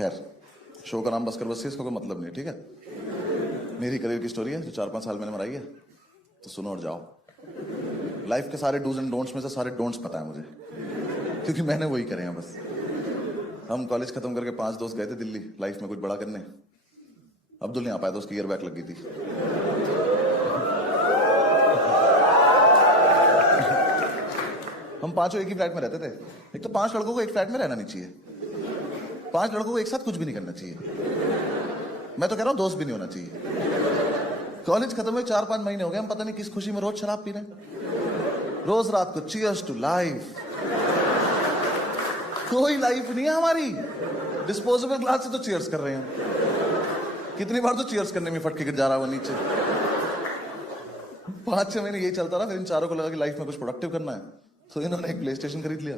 खैर, शो का नाम बस कर बस इसका कोई मतलब नहीं, ठीक है। मेरी करियर की स्टोरी है जो 4-5 साल मैंने मराई है, तो सुनो और जाओ। लाइफ के सारे डूज एंड डोंट्स में से सारे डोंट्स पता है मुझे, क्योंकि मैंने वही करे हैं बस। हम कॉलेज खत्म करके 5 दोस्त गए थे दिल्ली लाइफ में कुछ बड़ा करने। अब्दुल नहीं आ पाया था, उसकी ईयर बैक लग गई थी। हम पांचों एक ही फ्लैट में रहते थे। एक तो 5 लड़कों को एक फ्लैट में रहना नहीं चाहिए, 5 लड़कों को एक साथ कुछ भी नहीं करना चाहिए। मैं तो कह रहा हूं दोस्त भी नहीं होना चाहिए। कॉलेज खत्म हुए 4-5 महीने हो गए, हम पता नहीं किस खुशी में रोज शराब पी रहे हैं। रोज रात को चीयर्स टू लाइफ। कोई लाइफ नहीं है हमारी, डिस्पोजेबल ग्लास से तो चीयर्स कर रहे हैं। कितनी बार तो चीयर्स करने में फट के गिर जा रहा है वो नीचे। 5-6 महीने यही चलता रहा, फिर इन चारों को लगा कि लाइफ में कुछ प्रोडक्टिव करना है, तो इन्होंने एक प्ले स्टेशन खरीद लिया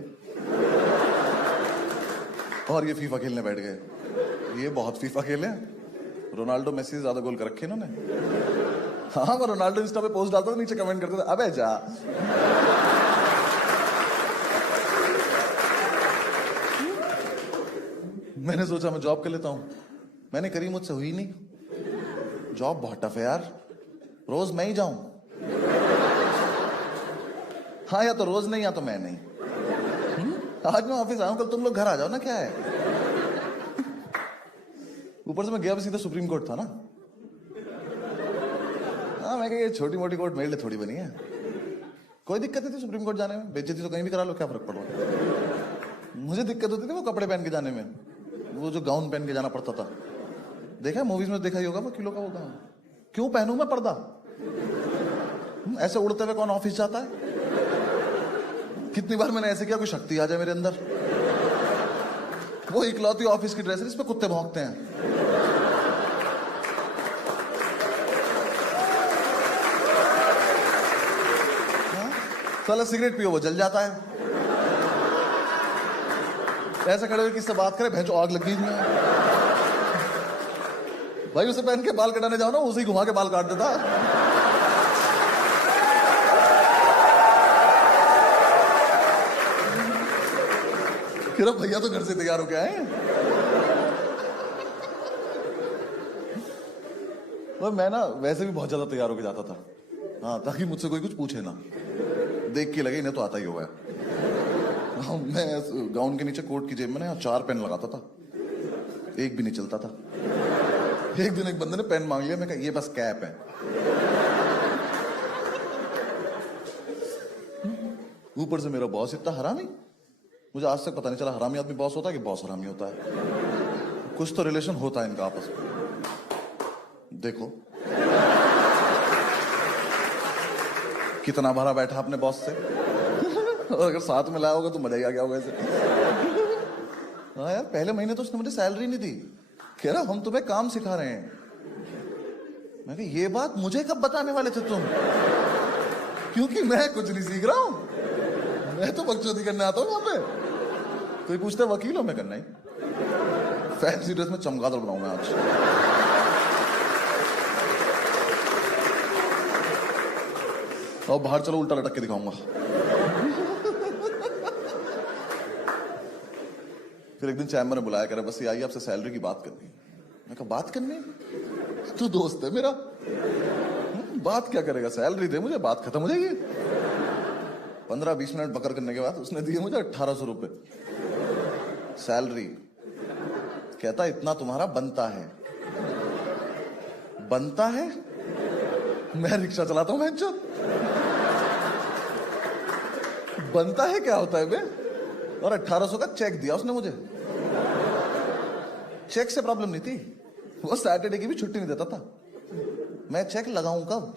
और ये फीफा खेलने बैठ गए। ये बहुत फीफा खेले, रोनाल्डो मेसी से ज्यादा गोल कर रखे इन्होंने। हाँ, मैं रोनाल्डो इंस्टा पे पोस्ट डालता था, नीचे कमेंट करते थे अबे जा। मैंने सोचा मैं जॉब कर लेता हूं, मैंने करी, मुझसे हुई नहीं। जॉब बहुत टफ है यार, रोज मैं ही जाऊं। हाँ, या तो रोज नहीं या तो मैं नहीं। आज मैं ऑफिस आया हूं, कल तुम लोग घर आ जाओ ना, क्या है। ऊपर से मैं गया भी सीधा सुप्रीम कोर्ट था ना। हाँ, मैं कहा ये छोटी मोटी कोर्ट मेरे लिए थोड़ी बनी है, कोई दिक्कत नहीं थी सुप्रीम कोर्ट जाने में। बेइज्जती तो कहीं भी करा लो, क्या फर्क पड़ रहा। मुझे दिक्कत होती थी वो कपड़े पहन के जाने में, वो जो गाउन पहन के जाना पड़ता था। देखा मूवीज में, देखा ही होगा वो किलो का वो गाउन। क्यों पहनूं मैं पर्दा? ऐसे उड़ते हुए कौन ऑफिस जाता है? कितनी बार मैंने ऐसे किया कोई शक्ति आ जाए मेरे अंदर। वो इकलौती ऑफिस की ड्रेस है, इस पे कुत्ते भौंकते हैं। साला सिगरेट पियो वो जल जाता है। ऐसे खड़े हुए किससे बात करे, भैंचो आग लगी इसमें। भाई उसे पहन के बाल कटाने जाओ ना, उसे ही घुमा के बाल काट देता। फिर भैया तो घर से तैयार हो के आए। और मैं ना वैसे भी बहुत ज्यादा तैयार होके जाता था, हाँ, ताकि मुझसे कोई कुछ पूछे ना, देख के लगे इन्हें तो आता ही होगा। मैं गाउन के नीचे कोट की जेब में ना 4 पेन लगाता था, एक भी नहीं चलता था। एक दिन एक बंदे ने पेन मांग लिया, मैं कहा ये बस कैप है। ऊपर से मेरा बॉस इतना हरामी, मुझे आज तक पता नहीं चला हरामी आदमी बॉस होता है कि बॉस हरामी होता है। कुछ तो रिलेशन होता है इनका आपस में। देखो कितना भरा बैठा अपने बॉस से। और अगर साथ में लाया होगा तो मजा ही आ गया होगा ऐसे। हाँ यार, पहले महीने तो उसने मुझे सैलरी नहीं दी, कह रहा हम तुम्हें काम सिखा रहे हैं। मैं कहा ये बात मुझे कब बताने वाले थे तुम, क्योंकि मैं कुछ नहीं सीख रहा हूं, मैं तो बकचोदी करने आता हूं वहां पे। कोई पूछता वकील हो, मैं करना ही फैंसी ड्रेस में चमगादड़ बनाऊंगा आज। और बाहर चलो उल्टा लटक के दिखाऊंगा। फिर एक दिन चैम्बर ने बुलाया, करे बस ये आइए आपसे सैलरी की बात करनी। मैं कहा बात करनी? तू दोस्त है मेरा, बात क्या करेगा, सैलरी दे मुझे, बात खत्म हो जाएगी। 15-20 मिनट बकर करने के बाद उसने दिए मुझे 1800 रुपए सैलरी। कहता इतना तुम्हारा बनता है। बनता है? मैं रिक्शा चलाता हूं बहनचोद। बनता है क्या होता है बे? और 1800 का चेक दिया उसने मुझे। चेक से प्रॉब्लम नहीं थी, वो सैटरडे की भी छुट्टी नहीं देता था। मैं चेक लगाऊं कब?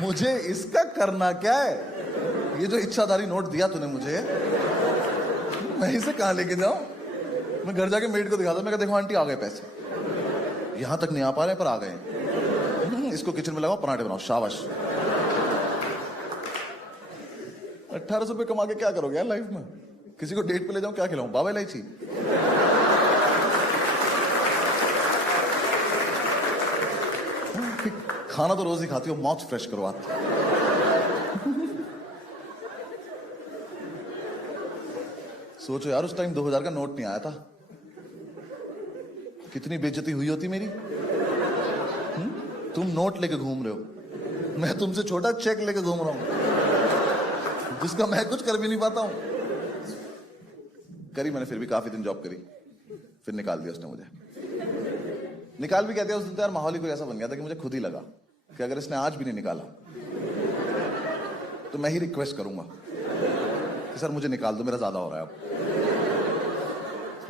मुझे इसका करना क्या है? ये जो इच्छाधारी नोट दिया तूने मुझे, मैं इसे कहां लेके जाऊं? मैं घर जाके मेड को दिखाता, मैं कहा देखो आंटी आ गए पैसे, यहां तक नहीं आ पा रहे पर आ गए। इसको किचन में लगाओ, पराठे बनाओ, शाबाश। 1800 रुपए कमा के क्या करोगे यार लाइफ में? किसी को डेट पे ले जाऊं, क्या खिलाऊं, बाबा इलायची? खाना तो रोज ही खाती हो, माउथ फ्रेश करो आप। सोचो यार, उस टाइम 2000 का नोट नहीं आया था, कितनी बेइज्जती हुई होती मेरी। तुम नोट लेके घूम रहे हो, मैं तुमसे छोटा चेक लेके घूम रहा हूं, जिसका मैं कुछ कर भी नहीं पाता हूं। करी मैंने, फिर भी काफी दिन जॉब करी, फिर निकाल दिया उसने मुझे। निकाल भी क्या दिया उस दिन तो यार, माहौल ही कोई ऐसा बन गया था कि मुझे खुद ही लगा कि अगर इसने आज भी नहीं निकाला तो मैं ही रिक्वेस्ट करूंगा कि सर मुझे निकाल दो, मेरा ज्यादा हो रहा है अब।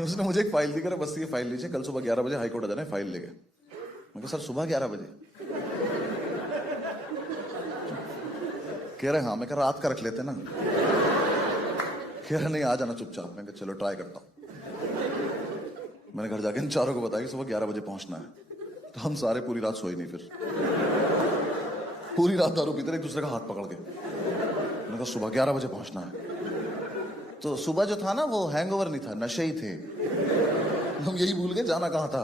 उसने मुझे एक फाइल दी, कर बस ये फाइल लीजिए, कल सुबह 11 बजे हाईकोर्ट आ जाना है फाइल लेके। मैं कहा सर सुबह 11 बजे? कह रहे हाँ। मैं कहा रात का रख लेते ना। कह रहे नहीं, आ जाना चुपचाप। मैं कहा चलो ट्राई करता हूं। मैंने घर जाके इन चारों को बताया कि सुबह 11 बजे पहुंचना है। तो हम सारे पूरी रात सोए नहीं, फिर पूरी रात दारू पीते रहे, एक दूसरे का हाथ पकड़ के। मैंने कहा सुबह 11 बजे पहुंचना है। तो सुबह जो था ना, वो हैंगओवर नहीं था, नशे ही थे। हम यही भूल गए जाना कहां था।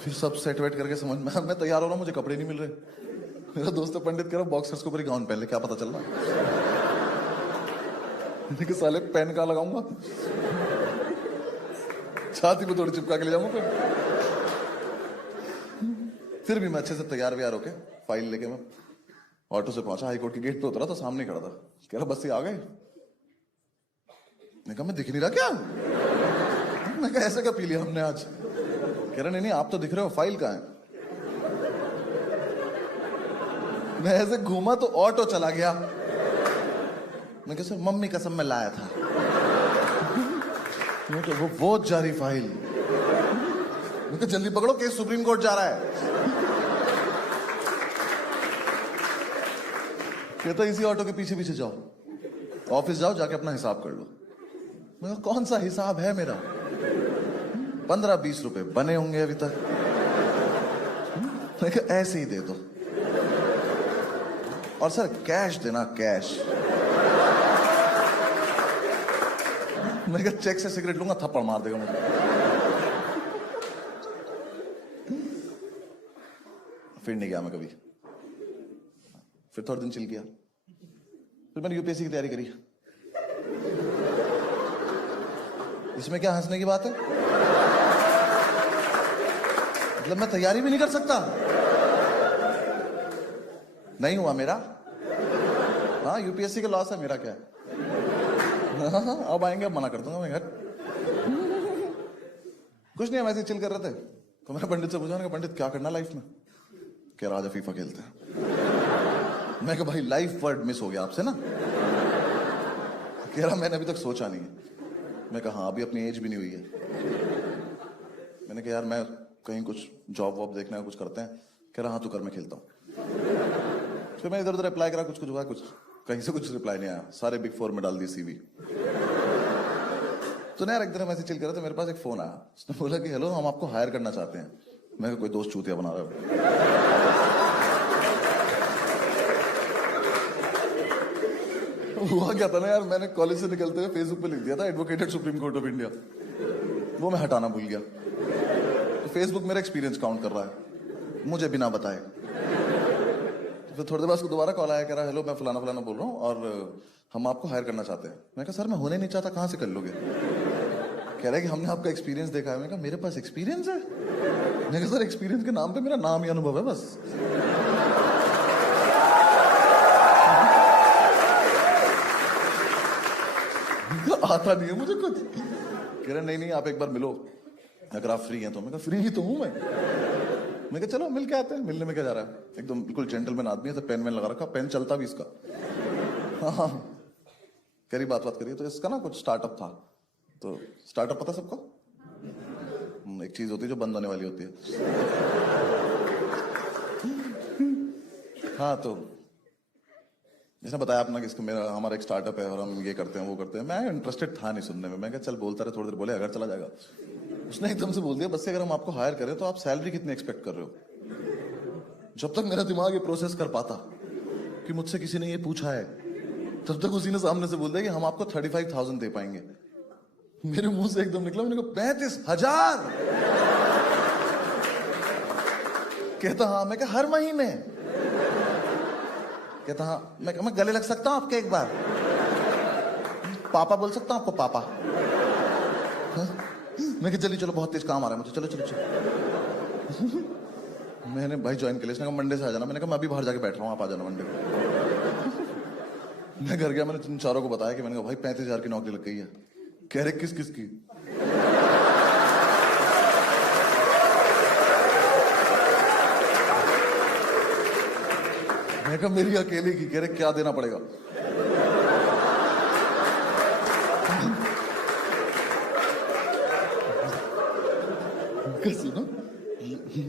फिर सब सेट वेट करके समझ में, मैं तैयार हो रहा हूं, मुझे कपड़े नहीं मिल रहे। मेरा दोस्त पंडित कह रहा बॉक्सर्स के ऊपर गाउन पहन ले, क्या पता चल रहा। साले पेन कहां लगाऊंगा, छाती पे थोड़ी चिपका के ले जाऊंगा। फिर भी मैं अच्छे से तैयार व्यार होके फाइल लेके मैं ऑटो से पहुंचा, हाईकोर्ट के गेट पे उतरा तो सामने खड़ा था। कह रहा बस ये आ गए? मैं कहा मैं दिख नहीं रहा क्या? मैं कहा ऐसे क्या पी लिया हमने आज? कह रहा नहीं आप तो दिख रहे हो, फाइल कहां है? मैं ऐसे घूमा तो ऑटो चला गया। मैं कहा सर मम्मी कसम मैं लाया था। तो वो जारी फाइल। मैं कहा जल्दी पकड़ो, केस सुप्रीम कोर्ट जा रहा है। कहता इसी ऑटो के पीछे पीछे जाओ, ऑफिस जाओ, जाके अपना हिसाब कर लो। मैं कहा कौन सा हिसाब है मेरा? 15-20 रुपए बने होंगे अभी तक। मैं कहा ऐसे ही दे दो, और सर कैश देना, कैश। मैं कहा चेक से सिगरेट लूंगा, थप्पड़ मार देगा मुझे। फिर नहीं गया मैं कभी। फिर थोड़े दिन चिल किया। फिर मैंने यूपीएससी की तैयारी करी। इसमें क्या हंसने की बात है? मतलब मैं तैयारी भी नहीं कर सकता? नहीं हुआ मेरा। हाँ यूपीएससी का लॉस है, मेरा क्या है? हाँ, अब आएंगे, अब मना कर दूंगा मैं घर। कुछ नहीं, हम ऐसे चिल कर रहे थे तो मैंने पंडित से पूछा, पंडित क्या करना लाइफ में? कह रहा आज फीफा खेलते हैं। मैं कहा भाई लाइफ वर्ड मिस हो गया आपसे ना। कह रहा मैंने अभी तक सोचा नहीं है। मैं कहा हाँ, अभी अपनी एज भी नहीं हुई है। मैंने कहा यार मैं कहीं कुछ जॉब वॉब देखना है, कुछ करते हैं। कह रहा हाँ तू कर, मैं खेलता हूँ। फिर मैं इधर उधर अप्लाई करा, कुछ हुआ, कुछ कहीं से कुछ रिप्लाई नहीं आया। सारे बिग 4 में डाल दी सीवी। तो ना यार एक दिन हम ऐसे चिल कर रहे थे, मेरे पास एक फोन आया। उसने बोला कि हेलो हम आपको हायर करना चाहते हैं। मैं कोई दोस्त चूतिया बना रहा हूं। हुआ क्या था ना यार, मैंने कॉलेज से निकलते हुए फेसबुक पे लिख दिया था advocated supreme court of India. वो मैं हटाना भूल गया। तो फेसबुक मेरा एक्सपीरियंस काउंट कर रहा है मुझे बिना बताए। फिर थोड़ी देर बाद उसको दोबारा कॉल आया, कह रहा हेलो मैं फलाना फलाना बोल रहा हूँ और हम आपको हायर करना चाहते हैं। मैं कहा सर मैं होने नहीं चाहता, कहाँ से कर लोगे? कह रहा है कि हमने आपका एक्सपीरियंस देखा है। मैं कहा मेरे पास एक्सपीरियंस है? मैं कहा सर एक्सपीरियंस के नाम पे मेरा नाम ही अनुभव है बस। आता नहीं है मुझे कुछ। कह रहे नहीं आप एक बार मिलो अगर आप फ्री हैं तो। मैं कहा फ्री ही तो हूं मैं कहा चलो मिल के आते हैं। मिलने में क्या जा रहा है, एकदम बिल्कुल जेंटलमैन आदमी है, तो पेन लगा रखा, पेन चलता भी इसका। हाँ करी बात करिए। तो इसका ना कुछ स्टार्टअप था। तो स्टार्टअप पता सबको? एक चीज होती है जो बंद होने वाली होती है। हाँ तो इसने बताया अपना कि इसको हमारा एक स्टार्टअप है और हम ये करते हैं वो करते हैं। मैं इंटरेस्टेड था नहीं सुनने में। मैं कहा चल बोलता रहे, थोड़ी देर बोले अगर चला जाएगा। उसने एकदम से बोल दिया बस से अगर हम आपको हायर करें तो आप सैलरी कितनी एक्सपेक्ट कर रहे हो? जब तक मेरा दिमाग ये प्रोसेस कर पाता कि मुझसे किसी ने ये पूछा है, तब तक उसी ने सामने से बोल दिया कि हम आपको 35,000 दे पाएंगे। मेरे मुंह से एकदम निकला, मैंने कहा 35,000? कहता हाँ। मैं कहा हर महीने? कहता हाँ। मैं गले लग सकता हूं आपके एक बार? पापा बोल सकता हूँ आपको, पापा? हाँ? मैं कि चलिए चलो, बहुत तेज काम आ रहा है मुझे, चलो चलो चलो। मैंने भाई ज्वाइन कर लिया, इसने कहा मंडे से आ जाना। मैंने कहा मैं अभी बाहर जाके बैठ रहा हूँ, आप आ जाना मंडे को। मैं घर गया, मैंने इन चारों को बताया कि मैंने कहा भाई 35,000 की नौकरी लग गई है। कह रहे किस किस की? मैं कहा मेरी अकेले की। कह रहे क्या देना पड़ेगा? कैसी ना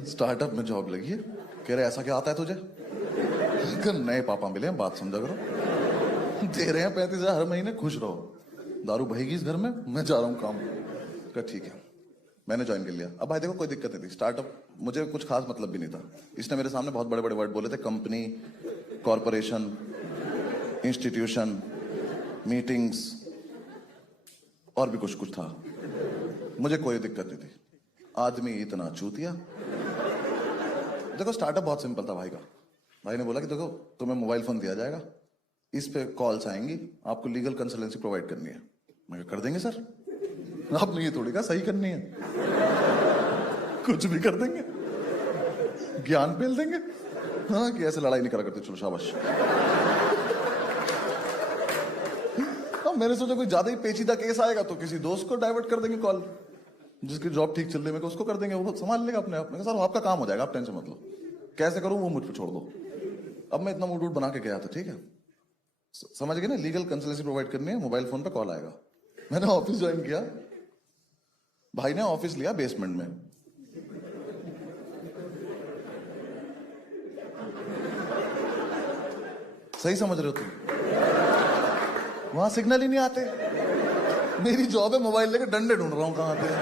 स्टार्टअप में जॉब लगी है। कह रहे ऐसा क्या आता है तुझे? नए पापा मिले हैं, बात समझा करो। दे रहे हैं 35,000 हर महीने, खुश रहो। दारू बहेगी इस घर में, मैं जा रहा हूँ काम। कहा ठीक है, मैंने ज्वाइन कर लिया। अब भाई देखो कोई दिक्कत नहीं थी, स्टार्टअप मुझे कुछ खास मतलब भी नहीं था। इसने मेरे सामने बहुत बड़े बड़े वर्ड बोले थे, कंपनी, कॉरपोरेशन, इंस्टीट्यूशन, मीटिंग्स और भी कुछ कुछ था। मुझे कोई दिक्कत नहीं थी। आदमी इतना चूतिया। देखो स्टार्टअप बहुत सिंपल था भाई का। भाई ने बोला कि देखो तुम्हें मोबाइल फोन दिया जाएगा, इस पे कॉल्स आएंगी, आपको लीगल कंसल्टेंसी प्रोवाइड करनी है। मैं कर देंगे सर। आपने ये थोड़ी कहा सही करनी है, कुछ भी कर देंगे, ज्ञान पेल देंगे। हाँ कि ऐसे लड़ाई नहीं करा करते, चलो शाबाश। मैंने सोचा कोई ज्यादा ही पेचीदा केस आएगा तो किसी दोस्त को डाइवर्ट कर देंगे कॉल, जिसकी जॉब ठीक चल रही है, उसको कर देंगे, वो संभाल लेगा अपने आप में। सर आपका काम हो जाएगा, आप टेंशन मत लो, कैसे करूं वो मुझ पर छोड़ दो। अब मैं इतना मूड वूड बना के गया था, ठीक है, समझ गए ना, लीगल कंसल्टेंसी प्रोवाइड करनी है, मोबाइल फोन पे कॉल आएगा। मैंने ऑफिस ज्वाइन किया, भाई ने ऑफिस लिया बेसमेंट में। सही समझ रहे हो तुम? वहां सिग्नल ही नहीं आते। मेरी जॉब है मोबाइल लेके डंडे ढूंढ रहा हूं कहां आते हैं।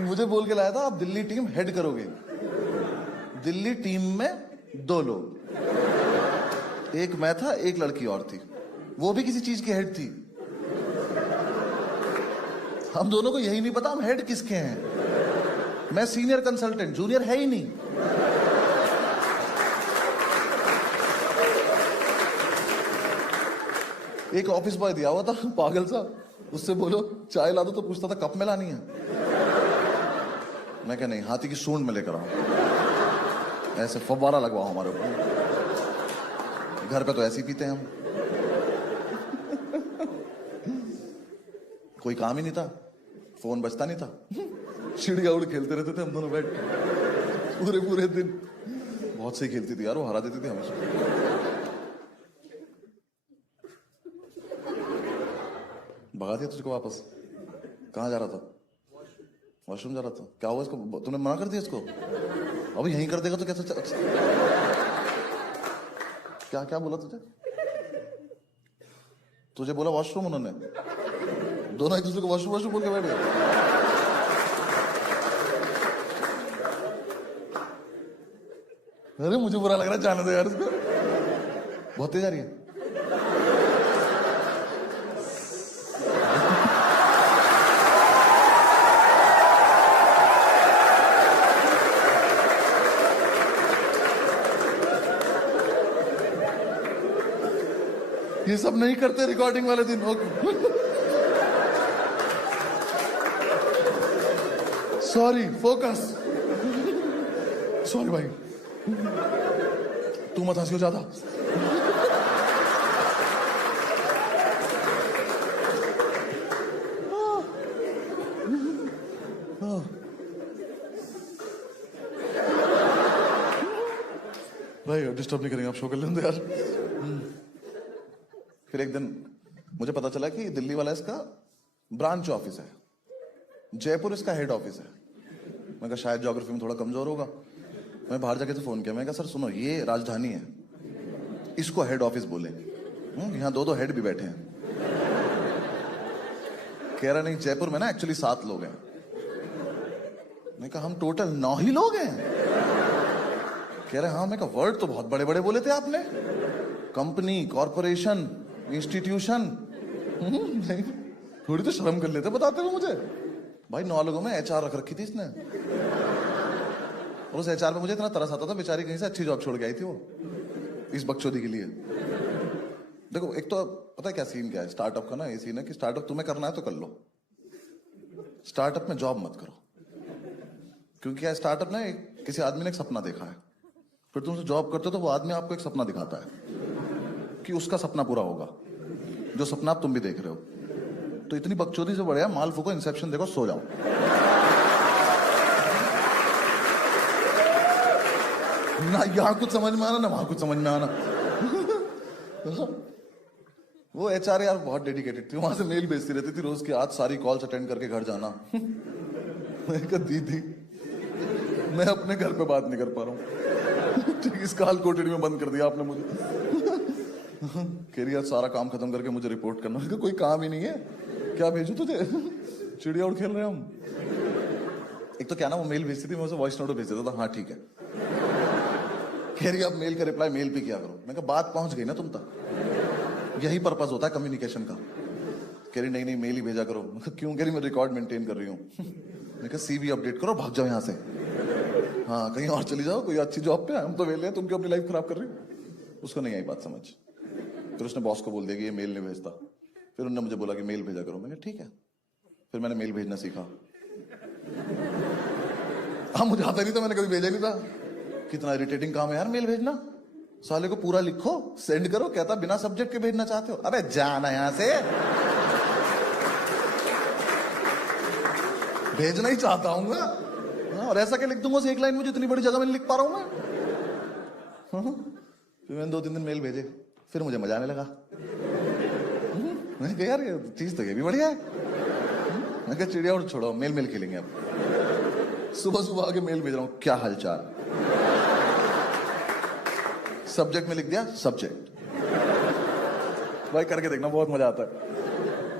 मुझे बोल के लाया था आप दिल्ली टीम हेड करोगे। दिल्ली टीम में 2 लोग, एक मैं था, एक लड़की और थी, वो भी किसी चीज की हेड थी। हम दोनों को यही नहीं पता हम हेड किसके हैं। मैं सीनियर कंसल्टेंट, जूनियर है ही नहीं। एक ऑफिस बॉय दिया हुआ था पागल सा, उससे बोलो चाय ला दो तो पूछता था कप में लानी है। मैं क्या नहीं, हाथी की सूंड में लेकर आऊं, ऐसे फव्वारा लगवाओ हमारे ऊपर। घर पे तो ऐसे ही पीते हैं हम। कोई काम ही नहीं था, फोन बजता नहीं था, चिड़िया उड़ खेलते रहते थे हम दोनों बैठ पूरे पूरे दिन। बहुत सही खेलती थी यार वो, हरा देती थी हमेशा। भगा दिया तुझको वापस? कहाँ जा रहा था? वॉशरूम जा रहा था। क्या हुआ इसको? तूने मना कर दिया इसको? अब यहीं कर देगा तो कैसे क्या क्या बोला तुझे? तुझे बोला वॉशरूम उन्होंने? दोनों एक दूसरे को वॉशरूम वॉशरूम बोल के बैठ गए। अरे मुझे बुरा लग रहा है, जाने दो यार इसको, बहुत तेज आ रही है। ये सब नहीं करते रिकॉर्डिंग वाले दिन। Sorry, focus. सॉरी भाई, तू मत हंसियो ज्यादा। भाई डिस्टर्ब नहीं करेंगे, आप शो कर लेंगे यार। फिर एक दिन मुझे पता चला कि दिल्ली वाला इसका ब्रांच ऑफिस है, जयपुर इसका हेड ऑफिस है। मैं कहा शायद ज्योग्राफी में थोड़ा कमजोर होगा। मैं बाहर जाके तो फोन किया, मैं कहा सर सुनो, ये राजधानी है, इसको हेड ऑफिस बोले। यहाँ 2 हेड भी बैठे हैं। कह रहा नहीं, जयपुर में ना एक्चुअली 7 लोग हैं। मैं कहा हम टोटल 9 ही लोग हैं। कह रहे हाँ। मैं कहा वर्ड तो बहुत बड़े बड़े बोले थे आपने, कंपनी, कॉरपोरेशन, इंस्टीट्यूशन। नहीं, थोड़ी तो शर्म कर लेते बताते हुए मुझे। भाई 9 लोगों में HR रख रखी थी इसने, और उस HR पे मुझे इतना तरस आता था, बेचारी कहीं से अच्छी जॉब छोड़ के आई थी वो इस बकचोदी के लिए। देखो एक तो पता है क्या सीन क्या है स्टार्टअप का ना, ये सीन है कि स्टार्टअप तुम्हें करना है तो कर लो, स्टार्टअप में जॉब मत करो। क्योंकि क्या स्टार्टअप ना किसी आदमी ने एक सपना देखा है, फिर तुमसे जॉब करते हो तो वो आदमी आपको एक सपना दिखाता है कि उसका सपना पूरा होगा, जो सपना आप तुम भी देख रहे हो। तो इतनी बकचोदी से बढ़िया माल फूको, इंसेप्शन देखो, सो जाओ। ना यहाँ कुछ समझ में आना ना वहां कुछ समझ में आना। वो एचआर यार बहुत डेडिकेटेड थी, वहां से मेल भेजती रहती थी रोज की, आज सारी कॉल्स अटेंड करके घर जाना। मैं कहा दीदी मैं अपने घर पे बात नहीं कर पा रहा हूँ। ठीक, इस काल कोठड़ी में बंद कर दिया आपने मुझे। कह रही यार सारा काम खत्म करके मुझे रिपोर्ट करना है। कोई काम ही नहीं है, क्या भेजू तुझे? चिड़िया उड़ खेल रहे हैं हम। एक तो क्या ना वो मेल भेजती थी, मैं उसे वॉइस नोट भेज देता था, हाँ ठीक है। कह रही आप मेल का रिप्लाई मेल पे किया करो। मैं कहा बात पहुंच गई ना तुम तक, यही पर्पस होता है कम्युनिकेशन का। कह रही नहीं नहीं मेल ही भेजा करो। मैं कहा क्यों? कह रही मैं रिकॉर्ड मेंटेन कर रही हूँ। मैं कहा सीवी अपडेट करो, भाग जाओ यहाँ से, हाँ कहीं और चली जाओ, कोई अच्छी जॉब पे, हम तो वेले हैं, तुम क्यों अपनी लाइफ खराब कर रही हो? उसको नहीं आई बात समझ। फिर उसने बॉस को बोल दिया कि ये मेल नहीं भेजता। फिर उन्होंने मुझे बोला कि मेल भेजा करो। मैंने ठीक है, फिर मैंने मेल भेजना सीखा। हाँ मुझे आता नहीं था, मैंने कभी भेजा नहीं था। कितना इरिटेटिंग काम है यार मेल भेजना। साले को पूरा लिखो सेंड करो, कहता बिना सब्जेक्ट के भेजना चाहते हो, अबे जाना यहां से। भेजना ही चाहता हूँ और ऐसा क्या लिख दूंगा उसे एक लाइन में, जितनी बड़ी जगह में लिख पा रहा हूं मैं। फिर मैंने 2-3 दिन मेल भेजे, फिर मुझे मजा आने लगा। मैंने कहा यार ये चीज तो ये भी बढ़िया है। मैं कहा चिड़िया और छोड़ो, मेल मेल खेलेंगे अब। सुबह सुबह आके मेल भेज रहा हूँ, क्या हालचाल। सब्जेक्ट में लिख दिया सब्जेक्ट। भाई करके देखना, बहुत मजा आता है।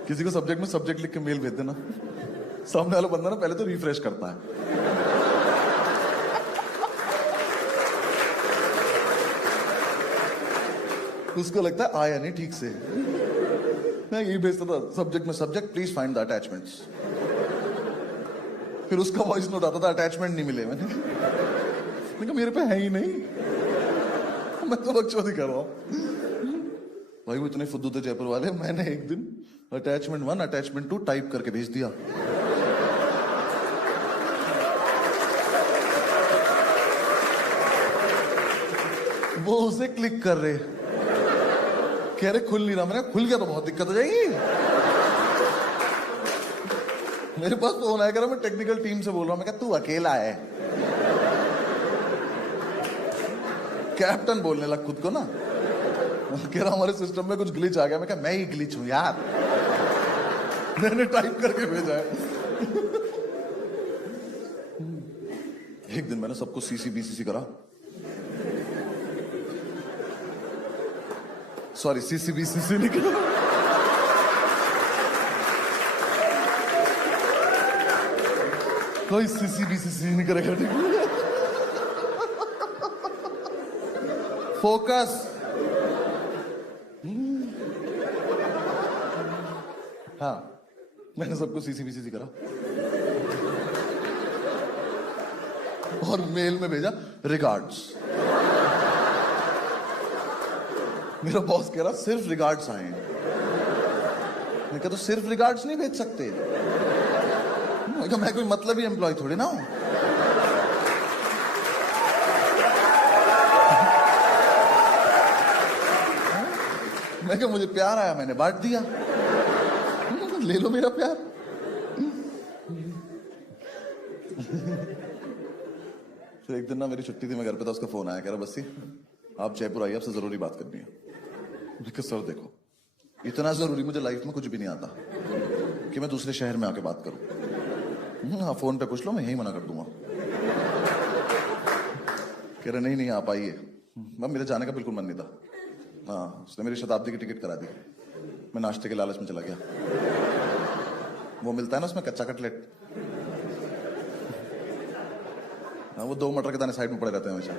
किसी को सब्जेक्ट में सब्जेक्ट लिख के मेल भेज देना, सामने वाला बंदा ना पहले तो रिफ्रेश करता है। उसको लगता है आया नहीं ठीक से। मैं यही भेजता था सब्जेक्ट में subject please find the attachments. फिर उसका वॉइस नोट आता था अटैचमेंट नहीं मिले। मैंने कहा मेरे पे है ही नहीं, मैं तो बकचोदी कर रहा हूं। भाई वो इतने फुद्दू थे जयपुर वाले, मैंने एक दिन अटैचमेंट 1 अटैचमेंट 2 टाइप करके भेज दिया। वो उसे क्लिक कर रहे, कह रहे खुल नहीं रहा। मैंने खुल गया तो बहुत दिक्कत हो जाएगी। मेरे पास फोन आया, कह रहा मैं टेक्निकल टीम से बोल रहा हूं। मैं कहा तू अकेला है? कैप्टन बोलने लग खुद को ना। कह रहा हमारे सिस्टम में कुछ ग्लिच आ गया। मैं कहा मैं ही ग्लिच हूं यार, मैंने टाइप करके भेजा है। एक दिन मैंने सबको सीसी बीसीसी करा, सॉरी सीसी बीसीसी नहीं करा, कोई सीसी बीसीसी नहीं करेगा। ठीक है, फोकस। हाँ मैंने सबको सीसी बीसीसी करा और मेल में भेजा रिगार्ड्स। मेरा बॉस कह रहा सिर्फ रिगार्ड्स आए हैं। मैं कहा तो सिर्फ रिगार्ड्स नहीं भेज सकते। मैं कहा मैं कोई मतलब ही एम्प्लॉय थोड़ी ना हूं। मैं कहा मुझे प्यार आया, मैंने बांट दिया, ले लो मेरा प्यार। फिर एक दिन ना मेरी छुट्टी थी, मैं घर पे था, उसका फोन आया, कह रहा बस्सी आप जयपुर आइए, आपसे जरूरी बात करनी है। मैं कहा सर देखो इतना जरूरी मुझे लाइफ में कुछ भी नहीं आता कि मैं दूसरे शहर में आके बात करूं। हाँ फोन पे पूछ लो, मैं यही मना कर दूंगा। कह रहे नहीं नहीं आप आइए। मेरे जाने का बिल्कुल मन नहीं था। हाँ उसने मेरी शताब्दी की टिकट करा दी। मैं नाश्ते के लालच में चला गया। वो मिलता है ना उसमें कच्चा कटलेट, हाँ वो 2 मटर के दाने साइड में पड़े रहते हैं हमेशा।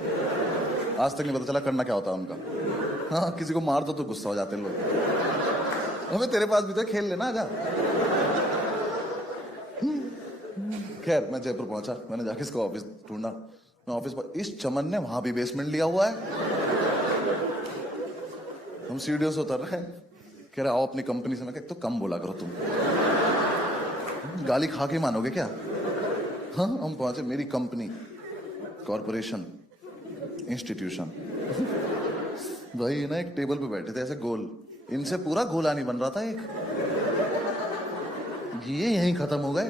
आज तक नहीं पता चला करना क्या होता है उनका। हाँ किसी को मार दो तो गुस्सा हो जाते हैं लोग। हमें तेरे पास भी तो खेल लेना आजा। खैर मैं जयपुर पहुंचा, मैंने जाके इसको ऑफिस ढूंढा। मैं ऑफिस पर, इस चमन ने वहां भी बेसमेंट लिया हुआ है। हम सीढ़ियों से उतर रहे हैं, कह रहा आओ अपनी कंपनी से। मैं कहा तो कम बोला करो तुम, गाली खा के मानोगे क्या? हाँ, हम पहुंचे मेरी कंपनी, कॉरपोरेशन, इंस्टीट्यूशन। भाई ना एक टेबल पे बैठे थे ऐसे गोल, इनसे पूरा गोला नहीं बन रहा था एक, ये यहीं खत्म हो गए।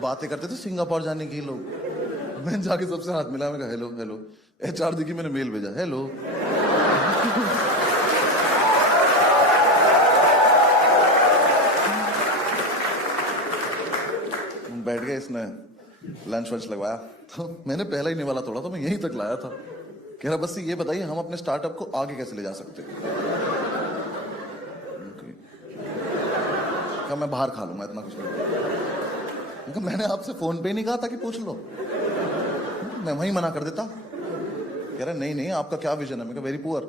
बातें करते थे सिंगापुर जाने की लोग। मैंने जाके सबसे हाथ मिला, मैंने कहा हेलो हेलो। HR देखी, मैंने मेल भेजा, हेलो। बैठ गए, इसने लंच वंच लगवाया, तो मैंने पहला ही निवाला तोड़ा, तो मैं यहीं तक लाया था। कह रहा बस ये बताइए हम अपने स्टार्टअप को आगे कैसे ले जा सकते हैं। कहा मैं बाहर खा लूंगा, इतना कुछ नहीं। मैंने आपसे फोन पे नहीं कहा था कि पूछ लो, मैं वहीं मना कर देता। कह रहा नहीं नहीं आपका क्या विजन है? मैं कहा वेरी पुअर।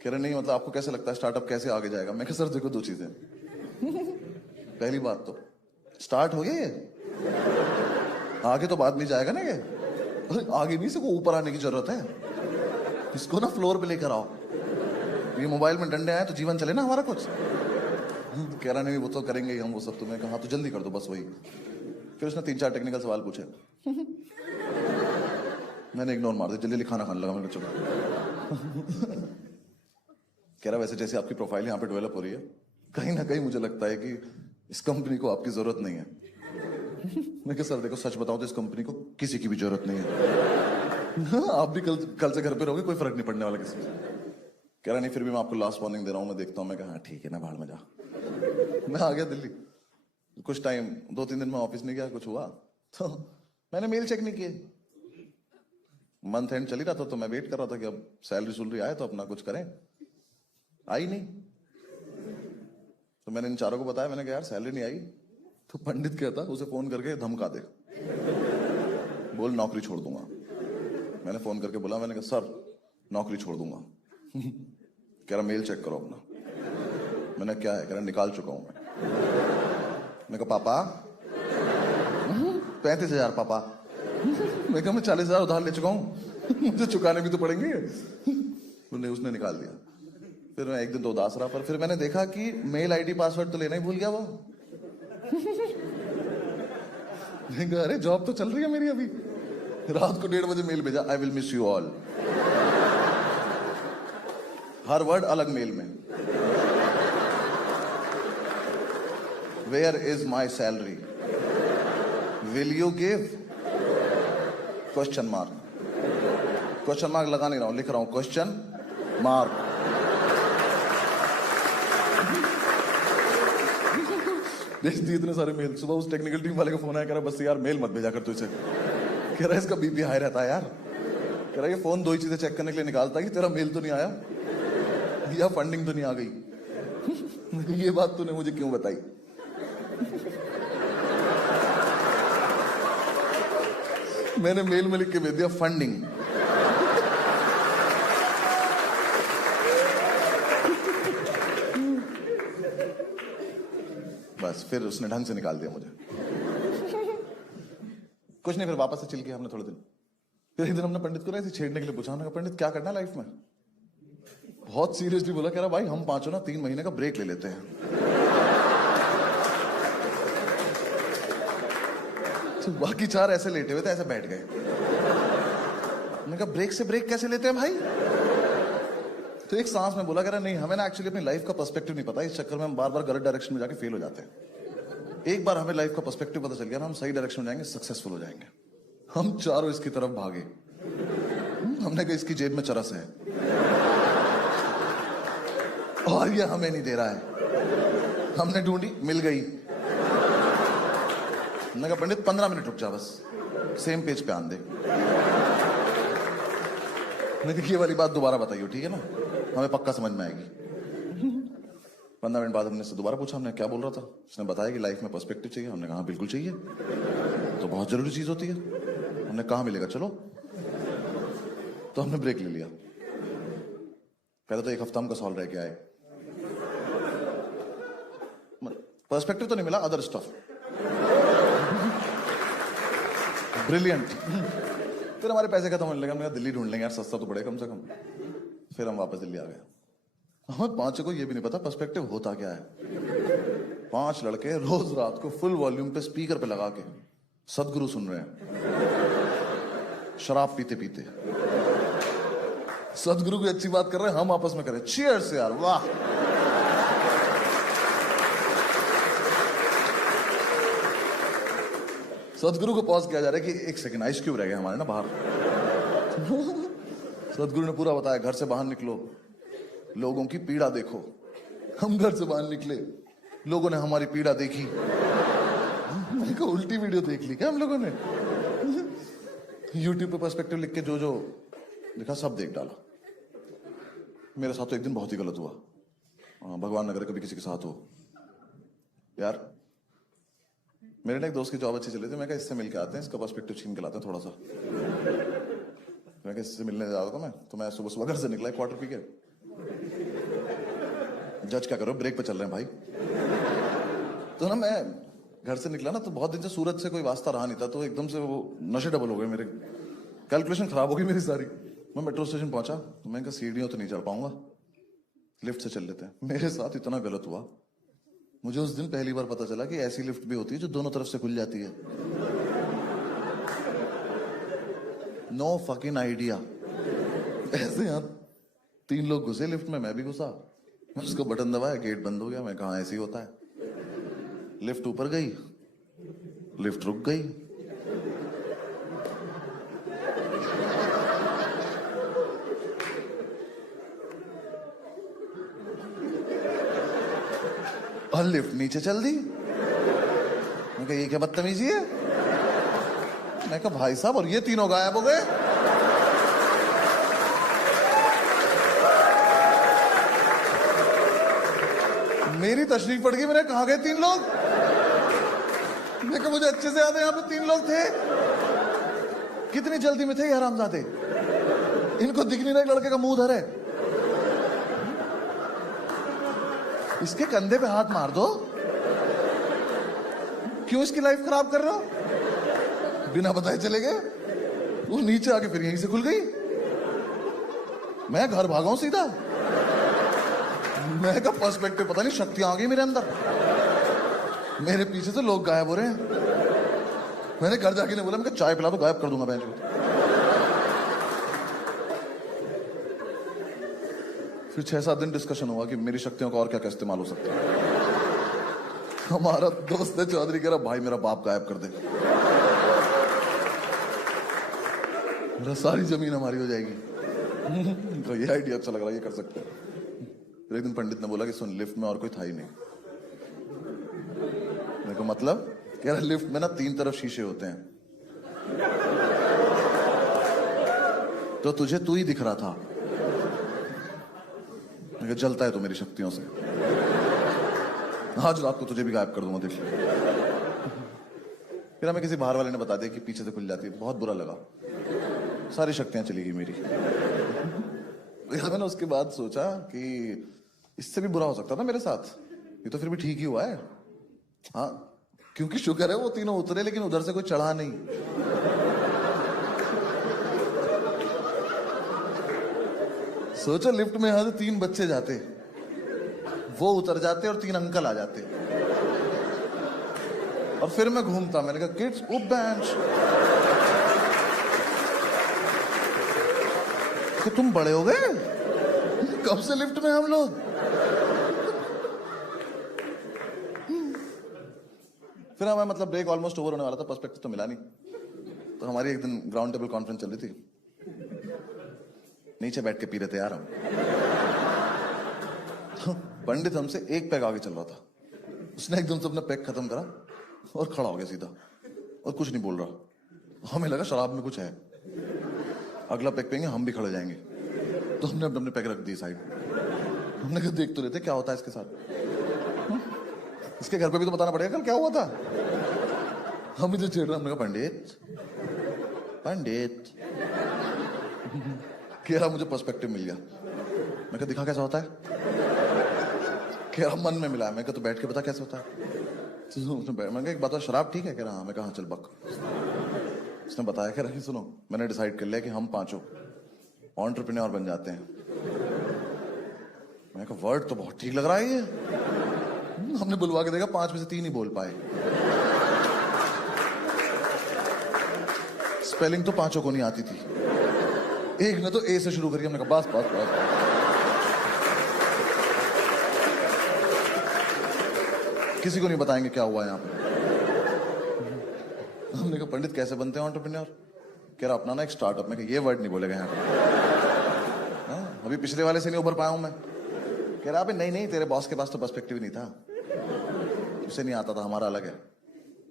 कह रहे नहीं मतलब आपको कैसे लगता है स्टार्टअप कैसे आगे जाएगा? मैं कहा सर देखो दो चीजें, पहली बात तो स्टार्ट हो गया ये, आगे तो बाद में जाएगा ना ये। आगे नहीं, इसको ऊपर आने की जरूरत है, इसको ना फ्लोर पे लेकर आओ। ये मोबाइल में डंडे आए तो जीवन चले ना हमारा कुछ। कह रहा नहीं वो तो करेंगे ही हम वो सब। तुम्हें कहा तो जल्दी कर दो बस वही। फिर उसने 3-4 टेक्निकल सवाल पूछे, मैंने इग्नोर मार दिया, जल्दी जल्दी खाना खाने लगा। मैंने चुप। कह रहा वैसे जैसे आपकी प्रोफाइल यहाँ पे डेवलप हो रही है, कहीं ना कहीं मुझे लगता है कि इस कंपनी को आपकी जरूरत नहीं है। मैं कहा सर देखो सच बताऊं तो इस कंपनी को किसी की भी जरूरत नहीं है। आप भी कल से घर पे रहोगे, कोई फर्क नहीं पड़ने वाला किसी से। कह रहा नहीं फिर भी मैं आपको लास्ट वार्निंग दे रहा हूं, मैं देखता हूं। मैं कहा हाँ ठीक है ना, बाहर में जा। मैं आ गया दिल्ली। कुछ टाइम 2-3 दिन में ऑफिस नहीं गया, कुछ हुआ तो मैंने मेल चेक नहीं किए। मंथ एंड चल ही रहा था, तो मैं वेट कर रहा था कि अब सैलरी आए तो अपना कुछ करें। आई नहीं, तो मैंने इन चारों को बताया। मैंने कहा यार सैलरी नहीं आई। तो पंडित कहता उसे फोन करके धमका दे, बोल नौकरी छोड़ दूंगा। मैंने फोन करके बोला, मैंने कहा सर नौकरी छोड़ दूंगा। कह रहा मेल चेक करो अपना। मैंने क्या है? कह रहा निकाल चुका हूं मैं कहा पापा 35,000 पापा। मैं कहा मैं 40,000 उधार ले चुका हूं, मुझे चुकाने भी तो पड़ेंगे। उसने निकाल दिया। फिर मैं एक दिन तो उदास रहा, पर फिर मैंने देखा कि मेल आईडी पासवर्ड तो लेना ही भूल गया वो। अरे जॉब तो चल रही है मेरी अभी। रात को 1:30 बजे मेल भेजा, I will miss you all. हर वर्ड अलग मेल में। Where is my salary? Will you give? Question mark. Question mark लगा नहीं रहा हूं, लिख रहा हूं क्वेश्चन मार्क। देखती इतने सारे मेल। सुबह उस टेक्निकल टीम वाले का फोन आया, कह रहा बस यार मेल मत भेजा कर तू इसे। कह रहा इसका बीपी हाई रहता है यार। कह रहा ये फोन 2 ही चीजें चेक करने के लिए निकालता है कि तेरा मेल तो नहीं आया या फंडिंग तो नहीं आ गई। ये बात तूने मुझे क्यों बताई? मैंने मेल में लिख के भेज दिया फंडिंग। बस फिर उसने ढंग से निकाल दिया मुझे। कुछ नहीं, फिर वापस से चिल किया हमने थोड़े दिन। फिर एक दिन हमने पंडित को ना ऐसे छेड़ने के लिए पूछा, हमने कहा पंडित क्या करना है लाइफ में? बहुत सीरियसली बोला, कह रहा भाई हम पांचों ना 3 महीने का ब्रेक ले लेते हैं। तो बाकी 4 ऐसे लेटे हुए थे, ऐसे बैठ गए। मैंने कहा ब्रेक से ब्रेक कैसे लेते हैं भाई? तो एक सांस में बोला, कह रहा नहीं हमें ना एक्चुअली अपनी लाइफ का पर्सपेक्टिव नहीं पता, इस चक्कर में हम बार बार गलत डायरेक्शन में जाके फेल हो जाते हैं। एक बार हमें लाइफ का पर्सपेक्टिव पता चल गया ना, हम सही डायरेक्शन में जाएंगे, सक्सेसफुल हो जाएंगे। हम चारों इसकी तरफ भागे। हमने कहा इसकी जेब में चरस है और ये हमें नहीं दे रहा है। हमने ढूंढी, मिल गई। मैंने कहा पंडित 15 मिनट रुक जा, बस सेम पेज पे आन दे। मैं ये वाली बात दोबारा बताइए, ठीक है ना, हमें पक्का समझ में आएगी। 15 मिनट बाद हमने इससे दोबारा पूछा, हमने क्या बोल रहा था? उसने बताया कि लाइफ में पर्सपेक्टिव चाहिए। हमने कहा बिल्कुल चाहिए, तो बहुत जरूरी चीज होती है। हमने कहा मिलेगा, चलो। तो हमने ब्रेक ले लिया। पहले तो 1 हफ्ता हमको सॉल्व रह के आए। पर्सपेक्टिव तो नहीं मिला, अदर स्टफ ब्रिलियंट। फिर हमारे पैसे खत्म होने लगे, हमने कहा दिल्ली ढूंढ लेंगे यार, सस्ता तो पड़े कम से कम। फिर हम वापस दिल्ली आ गए। हमें पांचों को ये भी नहीं पता पर्सपेक्टिव होता क्या है। 5 लड़के रोज रात को फुल वॉल्यूम पे स्पीकर पे लगा के सदगुरु सुन रहे हैं, शराब पीते पीते सदगुरु की अच्छी बात कर रहे हैं, हम आपस में करें चीयर्स यार, वाह। सदगुरु को पॉज किया जा रहा है कि 1 सेकंड, आइस क्यूब रह गए हमारे ना बाहर। सदगुरु ने पूरा बताया, घर से बाहर निकलो, लोगों की पीड़ा देखो। हम घर से बाहर निकले, लोगों ने हमारी पीड़ा देखी। मैंने कहा उल्टी वीडियो देख ली क्या हम लोगों ने? यूट्यूब पे पर्सपेक्टिव लिख के जो जो लिखा सब देख डाला। मेरे साथ तो एक दिन बहुत ही गलत हुआ। भगवान न करे कभी किसी के साथ हो। यार मेरे ना एक दोस्त की जॉब अच्छी चली थी, मैं कहा इससे मिल के आते हैं, इसका पर्सपेक्टिव छीन के लाते हैं थोड़ा सा। मैं इससे मिलने जा रहा था मैं, तो मैं सुबह सुबह घर से निकला क्वार्टर पी के। जज क्या करो, ब्रेक पे चल रहे हैं भाई। तो ना मैं घर से निकला ना, तो बहुत दिन से सूरत से कोई वास्ता रहा नहीं था, तो एकदम से वो नशे डबल हो गए मेरे, कैलकुलेशन खराब हो गई मेरी सारी। मैं मेट्रो स्टेशन पहुंचा तो मैंने कहा सीढ़ियों तो नहीं चढ़ पाऊंगा, लिफ्ट से चल लेते हैं। मेरे साथ इतना गलत हुआ, मुझे उस दिन पहली बार पता चला कि ऐसी लिफ्ट भी होती है जो दोनों तरफ से खुल जाती है। No fucking idea. ऐसे यहाँ 3 लोग घुसे लिफ्ट में, मैं भी घुसा। उसको बटन दबाया, गेट बंद हो गया। मैं कहा ऐसे ही होता है। लिफ्ट ऊपर गई, लिफ्ट रुक गई। और लिफ्ट नीचे चल दी। मैं कहा ये क्या बदतमीजी है? मैं कहा भाई साहब, और ये तीनों गायब हो गए। मेरी तशरीफ पड़ गई, मैंने कहा गए 3 लोग? मैं कहा मुझे अच्छे से याद है यहाँ पे 3 लोग थे। कितनी जल्दी में थे ये हरामजादे, इनको दिख नहीं रहा लड़के का मुंह धरे। इसके कंधे पे हाथ मार दो, क्यों इसकी लाइफ खराब कर रहे हो? बिना बताए चले गए। वो नीचे आके फिर यहीं से खुल गई। मैं घर भागा हूं सीधा। मैं का पर्सपेक्टिव पता नहीं, शक्तियां आ गई मेरे अंदर। मेरे पीछे से लोग गायब हो रहे हैं। मैंने घर जाके नहीं बोला, मैं चाय पिला दो, गायब कर दूंगा बेंच को। फिर 6-7 दिन डिस्कशन हुआ कि मेरी शक्तियों का और क्या क्या इस्तेमाल हो सकता है। हमारा दोस्त है चौधरी, कह रहा भाई मेरा बाप गायब कर दे, मेरा सारी जमीन हमारी हो जाएगी। तो ये आइडिया अच्छा लग रहा है, ये कर सकते हैं। फिर एक दिन पंडित ने बोला कि सुन, लिफ्ट में और कोई था ही नहीं। मेरे को मतलब कह रहा लिफ्ट में ना 3 तरफ शीशे होते हैं, तो तुझे तू ही दिख रहा था। जलता है तो मेरी शक्तियों से, आज रात को तुझे भी गायब कर दूंगा, देख ले। फिर हमें किसी बाहर वाले ने बता दिया कि पीछे से खुल जाती है। बहुत बुरा लगा, सारी शक्तियां चली गई मेरी। मैंने उसके बाद सोचा कि इससे भी बुरा हो सकता था मेरे साथ, ये तो फिर भी ठीक ही हुआ है। हाँ, क्योंकि शुक्र है वो तीनों उतरे, लेकिन उधर से कोई चढ़ा नहीं। सोचो लिफ्ट में यहां से 3 बच्चे जाते, वो उतर जाते और 3 अंकल आ जाते, और फिर मैं घूमता। मैंने कहा किड्स उप बेंच, कि तुम बड़े हो गए, कब से लिफ्ट में हम लोग। फिर हमें मतलब ब्रेक ऑलमोस्ट ओवर होने वाला था, पर्सपेक्टिव तो मिला नहीं। तो हमारी एक दिन ग्राउंड टेबल कॉन्फ्रेंस चल रही थी, नीचे बैठ के पी रहे थे यार हम। तो पंडित हमसे 1 पैग आगे चल रहा था, उसने एकदम से अपना पैग खत्म करा और खड़ा हो गया सीधा, और कुछ नहीं बोल रहा। हमें लगा शराब में कुछ है, अगला पैग पेंगे हम भी खड़े जाएंगे। तो हमने अपने पैग रख दिए साइड। हमने कहा देख तो लेते क्या होता है इसके साथ, इसके घर पे भी तो बताना पड़ेगा कल क्या हुआ था। हम इधर छेड़ रहे, हमने कहा पंडित पंडित कह रहा मुझे पर्सपेक्टिव मिल गया। मैं कहा दिखा कैसा होता है? कह रहा मन में मिला है। मैं कहा तो बैठ के बता कैसे होता है? मैं कहा एक बात, शराब ठीक है? कह रहा हाँ। मैं कहा चल बक। उसने बताया कि रही सुनो, मैंने डिसाइड कर लिया कि हम पांचों एंटरप्रेन्योर बन जाते हैं। मैंने कहा वर्ड तो बहुत ठीक लग रहा है ये। हमने बुलवा के देखा 5 में से 3 ही बोल पाए। स्पेलिंग तो पांचों को नहीं आती थी। एक ने तो ए से शुरू करी, हमने कहा बस बस बस। किसी को नहीं बताएंगे क्या हुआ यहाँ पे। हमने कहा पंडित कैसे बनते हैं एंटरप्रेन्योर? कह रहा अपना ना एक स्टार्टअप में, ये वर्ड नहीं बोलेगा यहाँ पे। अभी पिछले वाले से नहीं उभर पाया हूं मैं। कह रहा नहीं नहीं, तेरे बॉस के पास तो पर्सपेक्टिव नहीं था, उसे नहीं आता था, हमारा अलग है।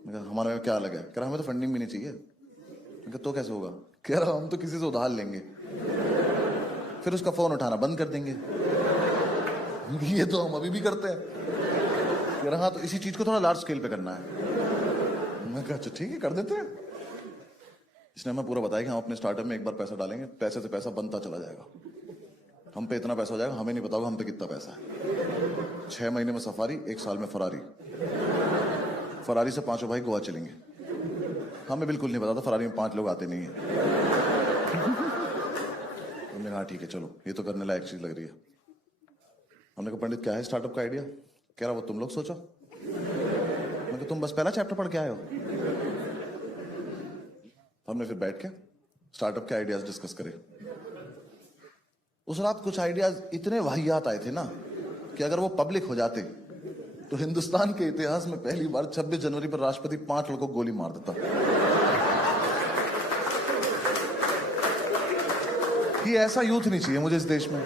मैं कहा हमारा क्या अलग है? कह रहा हमें तो फंडिंग भी नहीं चाहिए। मैं कहा तो कैसे होगा? कह रहा हम तो किसी से उधार लेंगे, फिर उसका फोन उठाना बंद कर देंगे। ये तो हम अभी भी करते हैं। कह रहा हाँ, तो इसी चीज को थोड़ा लार्ज स्केल पे करना है। मैं कहा अच्छा ठीक है, कर देते हैं। इसने हमें पूरा बताया कि हम अपने स्टार्टअप में एक बार पैसा डालेंगे, पैसे से पैसा बनता चला जाएगा। हम पे इतना पैसा हो जाएगा, हमें नहीं पता होगा हम पे कितना पैसा है। 6 महीने में सफारी, 1 साल में फरारी। फरारी से 5 भाई गोवा चलेंगे। हमें बिल्कुल नहीं पता था फरारी में 5 लोग आते नहीं है। हमने कहा ठीक है चलो, ये तो करने लायक चीज लग रही है। हमने कहा पंडित क्या है स्टार्टअप का आइडिया? कह रहा वो तुम लोग सोचो। मैं कहा तुम बस पहला चैप्टर पढ़ के आए हो। हमने फिर बैठ के स्टार्टअप के आइडियाज डिस्कस करे। उस रात कुछ आइडियाज इतने वाहियात आए थे ना कि अगर वो पब्लिक हो जाते तो हिंदुस्तान के इतिहास में पहली बार 26 जनवरी पर राष्ट्रपति 5 लोगों को गोली मार देता। कि ऐसा यूथ नहीं चाहिए मुझे इस देश में।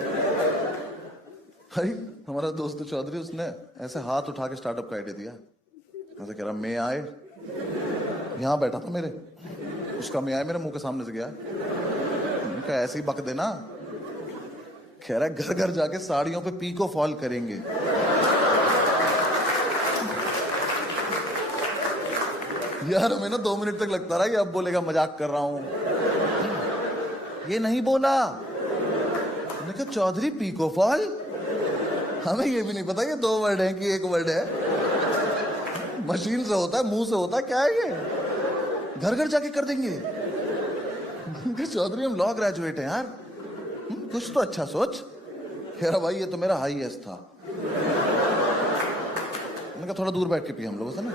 भाई हमारा दोस्त चौधरी, उसने ऐसे हाथ उठा के स्टार्टअप का आइडिया दिया। मैं कह रहा मैं आए, यहां बैठा था मेरे, उसका मैं आए मेरे मुंह के सामने से गया। उनका ऐसे ही बक देना। कह रहा घर घर जाके साड़ियों पे पीको फॉल करेंगे। यार हमें ना 2 मिनट तक लगता रहा कि अब बोलेगा मजाक कर रहा हूं। ये नहीं बोला। मैंने कहा चौधरी पीको फॉल? हमें ये भी नहीं पता ये 2 वर्ड है कि 1 वर्ड है। मशीन से होता है, मुंह से होता है, क्या है ये? घर घर जाके कर देंगे। चौधरी हम लॉ ग्रेजुएट हैं यार, कुछ तो अच्छा सोच। कह रहा भाई ये तो मेरा हाईएस्ट था। मैंने कहा थोड़ा दूर बैठ के पिए हम लोगों से ना।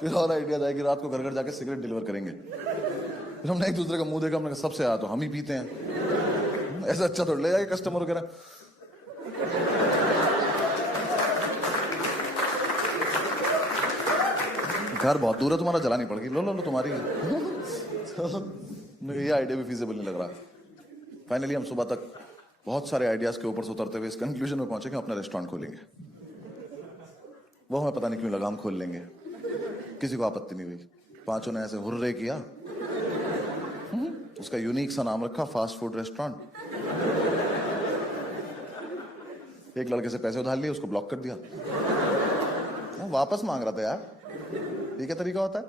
फिर और आइडिया था कि रात को घर घर जाके सिगरेट डिलीवर करेंगे। फिर हमने एक दूसरे का मुंह देखा, हमने कहा सबसे आया तो हम ही पीते हैं, ऐसा अच्छा थोड़ा ले जाए कस्टमर वगैरह। घर बहुत दूर है, तुम्हारा जलानी पड़ेगी, लो लो लो तुम्हारी। ये आइडिया भी फीजिबल नहीं लग रहा। फाइनली हम सुबह तक बहुत सारे आइडियाज के ऊपर से उतरते हुए इस कंक्लूजन में पहुंचे कि अपना रेस्टोरेंट खोलेंगे। वो हमें पता नहीं क्यों लगा हम खोल लेंगे, किसी को आपत्ति नहीं हुई। 5 ने ऐसे हुर्रे किया। उसका यूनिक सा नाम रखा फास्ट फूड रेस्टोरेंट। एक लड़के से पैसे उधार लिए, उसको ब्लॉक कर दिया। वापस मांग रहा था यार, ये क्या तरीका होता है?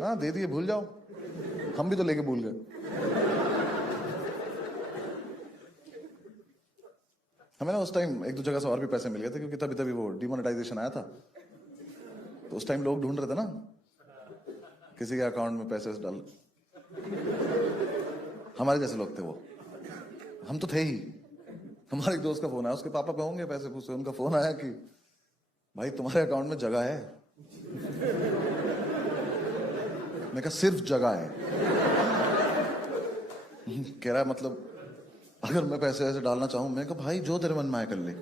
हाँ दे दिए, भूल जाओ। हम भी तो लेके भूल गए। हमें ना उस टाइम 1-2 जगह से और भी पैसे मिल गए थे, क्योंकि तभी तभी वो डिमोनेटाइजेशन आया था। तो उस टाइम लोग ढूंढ रहे थे ना किसी के अकाउंट में पैसे डाल। हमारे जैसे लोग थे वो, हम तो थे ही। हमारे एक दोस्त का फोन आया, उसके पापा पे होंगे पैसे पूछे। उनका फोन आया कि भाई तुम्हारे अकाउंट में जगह है। मैं कहा सिर्फ जगह है? कह रहा है मतलब अगर मैं पैसे ऐसे डालना चाहूं? मैं कहा भाई जो तेरे मन में आए कर ले।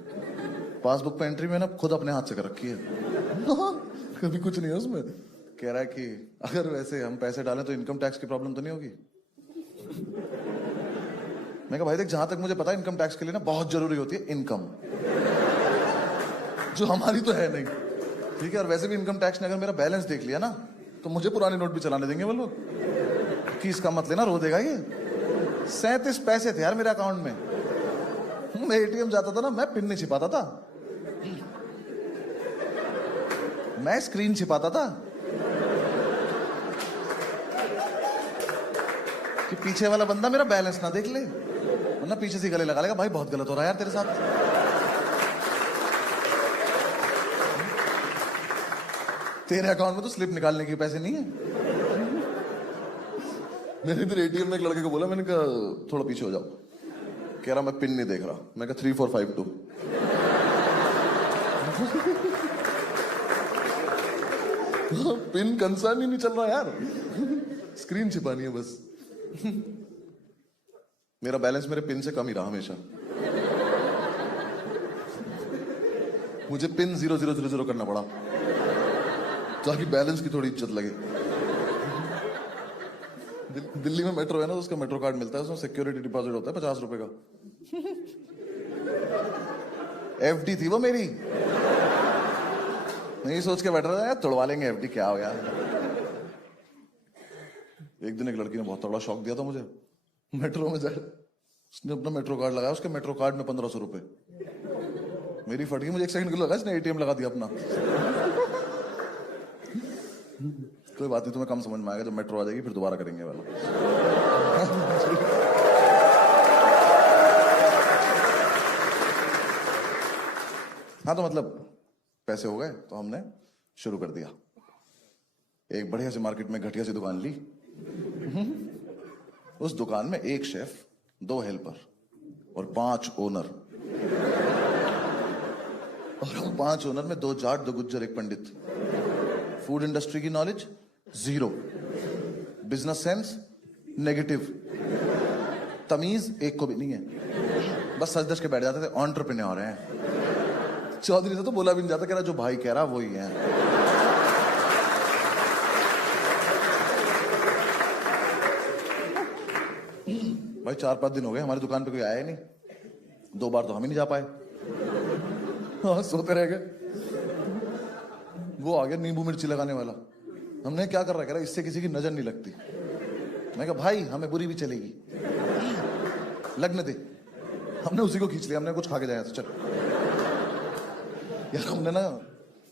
पासबुक पे एंट्री में ना खुद अपने हाथ से कर रखी है। कभी कुछ नहीं है उसमें। कह रहा है कि अगर वैसे हम पैसे डालें तो इनकम टैक्स की प्रॉब्लम तो नहीं होगी? मैं कहा भाई देख, जहां तक मुझे पता है इनकम टैक्स के लिए ना बहुत जरूरी होती है इनकम, जो हमारी तो है नहीं। ठीक है, और वैसे भी इनकम टैक्स ने अगर मेरा बैलेंस देख लिया ना तो मुझे पुराने नोट भी चलाने देंगे वो लोग कि इसका मत लेना, रो देगा ये। 37 पैसे थे यार मेरे अकाउंट में। मैं एटीएम जाता था ना, मैं पिन नहीं छिपाता था, मैं स्क्रीन छिपाता था कि पीछे वाला बंदा मेरा बैलेंस ना देख ले, वरना पीछे से गले लगा लेगा, भाई बहुत गलत हो रहा है यार तेरे साथ। तेरे अकाउंट में तो स्लिप निकालने के पैसे नहीं है। मैंने इधर एटीएम में एक लड़के को बोला, मैंने कहा थोड़ा पीछे हो जाओ। कह रहा मैं पिन नहीं देख रहा। मैं कहा 3452। पिन कंसर्न ही नहीं चल रहा यार, स्क्रीन छिपानी है बस। मेरा बैलेंस मेरे पिन से कम ही रहा हमेशा। मुझे पिन 0000 करना पड़ा ताकि बैलेंस की थोड़ी इज्जत लगे। दिल्ली में मेट्रो है ना, तो उसका मेट्रो कार्ड मिलता है, उसमें सिक्योरिटी डिपॉजिट होता है 50 रुपए का। एफडी थी वो मेरी। नहीं सोच के बैठ रहा था तोड़वा लेंगे एफडी, क्या हो गया। एक दिन एक लड़की ने बहुत तगड़ा शौक दिया था मुझे। मेट्रो में जाए, उसने अपना मेट्रो कार्ड लगाया, उसके मेट्रो कार्ड में 1500 रुपए। मेरी फट गई, मुझे 1 सेकंड के लिए लगा इसने एटीएम लगा दिया अपना। कोई बात नहीं, तुम्हें कम समझ में आएगा, जब मेट्रो आ जाएगी फिर दोबारा करेंगे वाला। हाँ तो मतलब पैसे हो गए तो हमने शुरू कर दिया। एक बढ़िया सी मार्केट में घटिया सी दुकान ली। उस दुकान में 1 शेफ, 2 हेल्पर और 5 ओनर। और हम 5 ओनर में 2 जाट, 2 गुज्जर, 1 पंडित। फूड इंडस्ट्री की नॉलेज 0, बिजनेस सेंस नेगेटिव, तमीज एक को भी नहीं है। बस सच धज के बैठ जाते थे, एंटरप्रेन्योर हैं। चौधरी से तो बोला भी नहीं जाता, कह रहा जो भाई कह रहा वही है। भाई 4-5 दिन हो गए हमारी दुकान पे कोई आया ही नहीं। 2 बार तो हम ही नहीं जा पाए। हाँ, सोते रह गए। वो आ गया नींबू मिर्ची लगाने वाला। हमने क्या कर रहा है, कह रहा इससे किसी की नजर नहीं लगती। मैं कहा भाई हमें बुरी भी चलेगी, लगने दे। हमने उसी को खींच लिया, हमने कुछ खा के जाया तो चल। यार हमने ना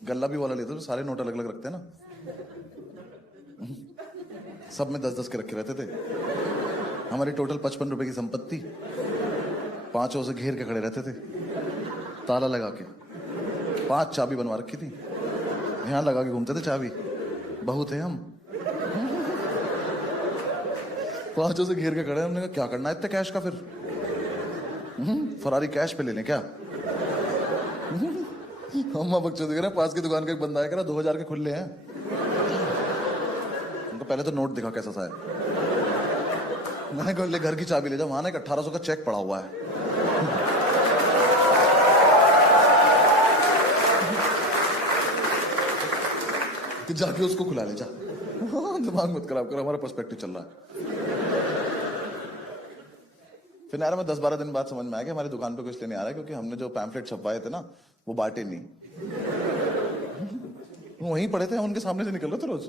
गल्ला भी वाला लेते थे, सारे नोट अलग अलग रखते हैं ना, सब में 10-10 के रखे रहते थे। हमारी टोटल 55 रुपए की संपत्ति, 5 से घेर के खड़े रहते थे, ताला लगा के। 5 चाबी बनवा रखी थी, यहां लगा के घूमते थे चाबी। बहू थे हम। 5 से घेर के खड़े। हमने कहा क्या करना है इतने कैश का, फिर फरारी कैश पे ले लें क्या। हम बच्चे देख रहे हैं, पास की दुकान का एक बंदा है, कह रहा 2000 के खुले हैं। उनको पहले तो नोट दिखा कैसा सा है। मैंने कहा ले घर की चाबी ले जाओ, वहां ना 1800 का चेक पड़ा हुआ है। कि जाके उसको खुला ले जा। दिमाग मत खराब कर, हमारा पर्सपेक्टिव चल रहा है। फिर यार मैं 10-12 दिन बाद समझ में आया कि हमारी दुकान पे कुछ लेने आ रहा है, क्योंकि हमने जो पैम्फलेट छपवाए थे ना वो बांटे नहीं। वहीं पड़े थे, हम उनके सामने से निकल रहे थे रोज।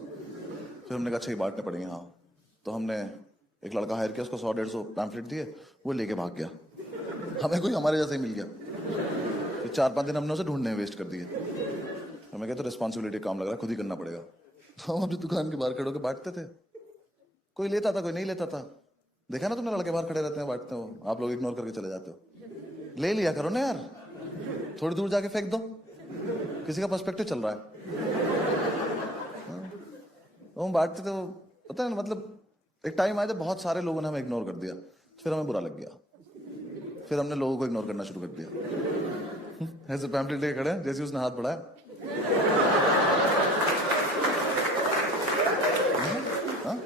फिर हमने कहा अच्छा ये बांटने पड़ेंगे। हाँ तो हमने एक लड़का हायर किया, उसको 100-150 पैम्फलेट दिए, वो लेके भाग गया। हमें कोई हमारे जैसा ही मिल गया। फिर 4-5 दिन हमने उसे ढूंढने में वेस्ट कर दिए। हमें कहते रिस्पॉन्सिबिलिटी काम लग रहा है, खुद ही करना पड़ेगा। हम अपनी दुकान के बाहर खड़े होकर बांटते थे। कोई लेता था, कोई नहीं लेता था। देखा ना तुमने, लड़के बाहर खड़े रहते हैं बांटते हो, आप लोग इग्नोर करके चले जाते हो। ले लिया करो ना यार, थोड़ी दूर जाके फेंक दो, किसी का पर्सपेक्टिव चल रहा है। हम बांटते थे, पता है ना, मतलब एक टाइम आया जब बहुत सारे लोगों ने हमें इग्नोर कर दिया, फिर हमें बुरा लग गया। फिर हमने लोगों को इग्नोर करना शुरू कर दिया। ऐसे पैम्पलेट लेके खड़े हैं, जैसे उसने हाथ बढ़ाया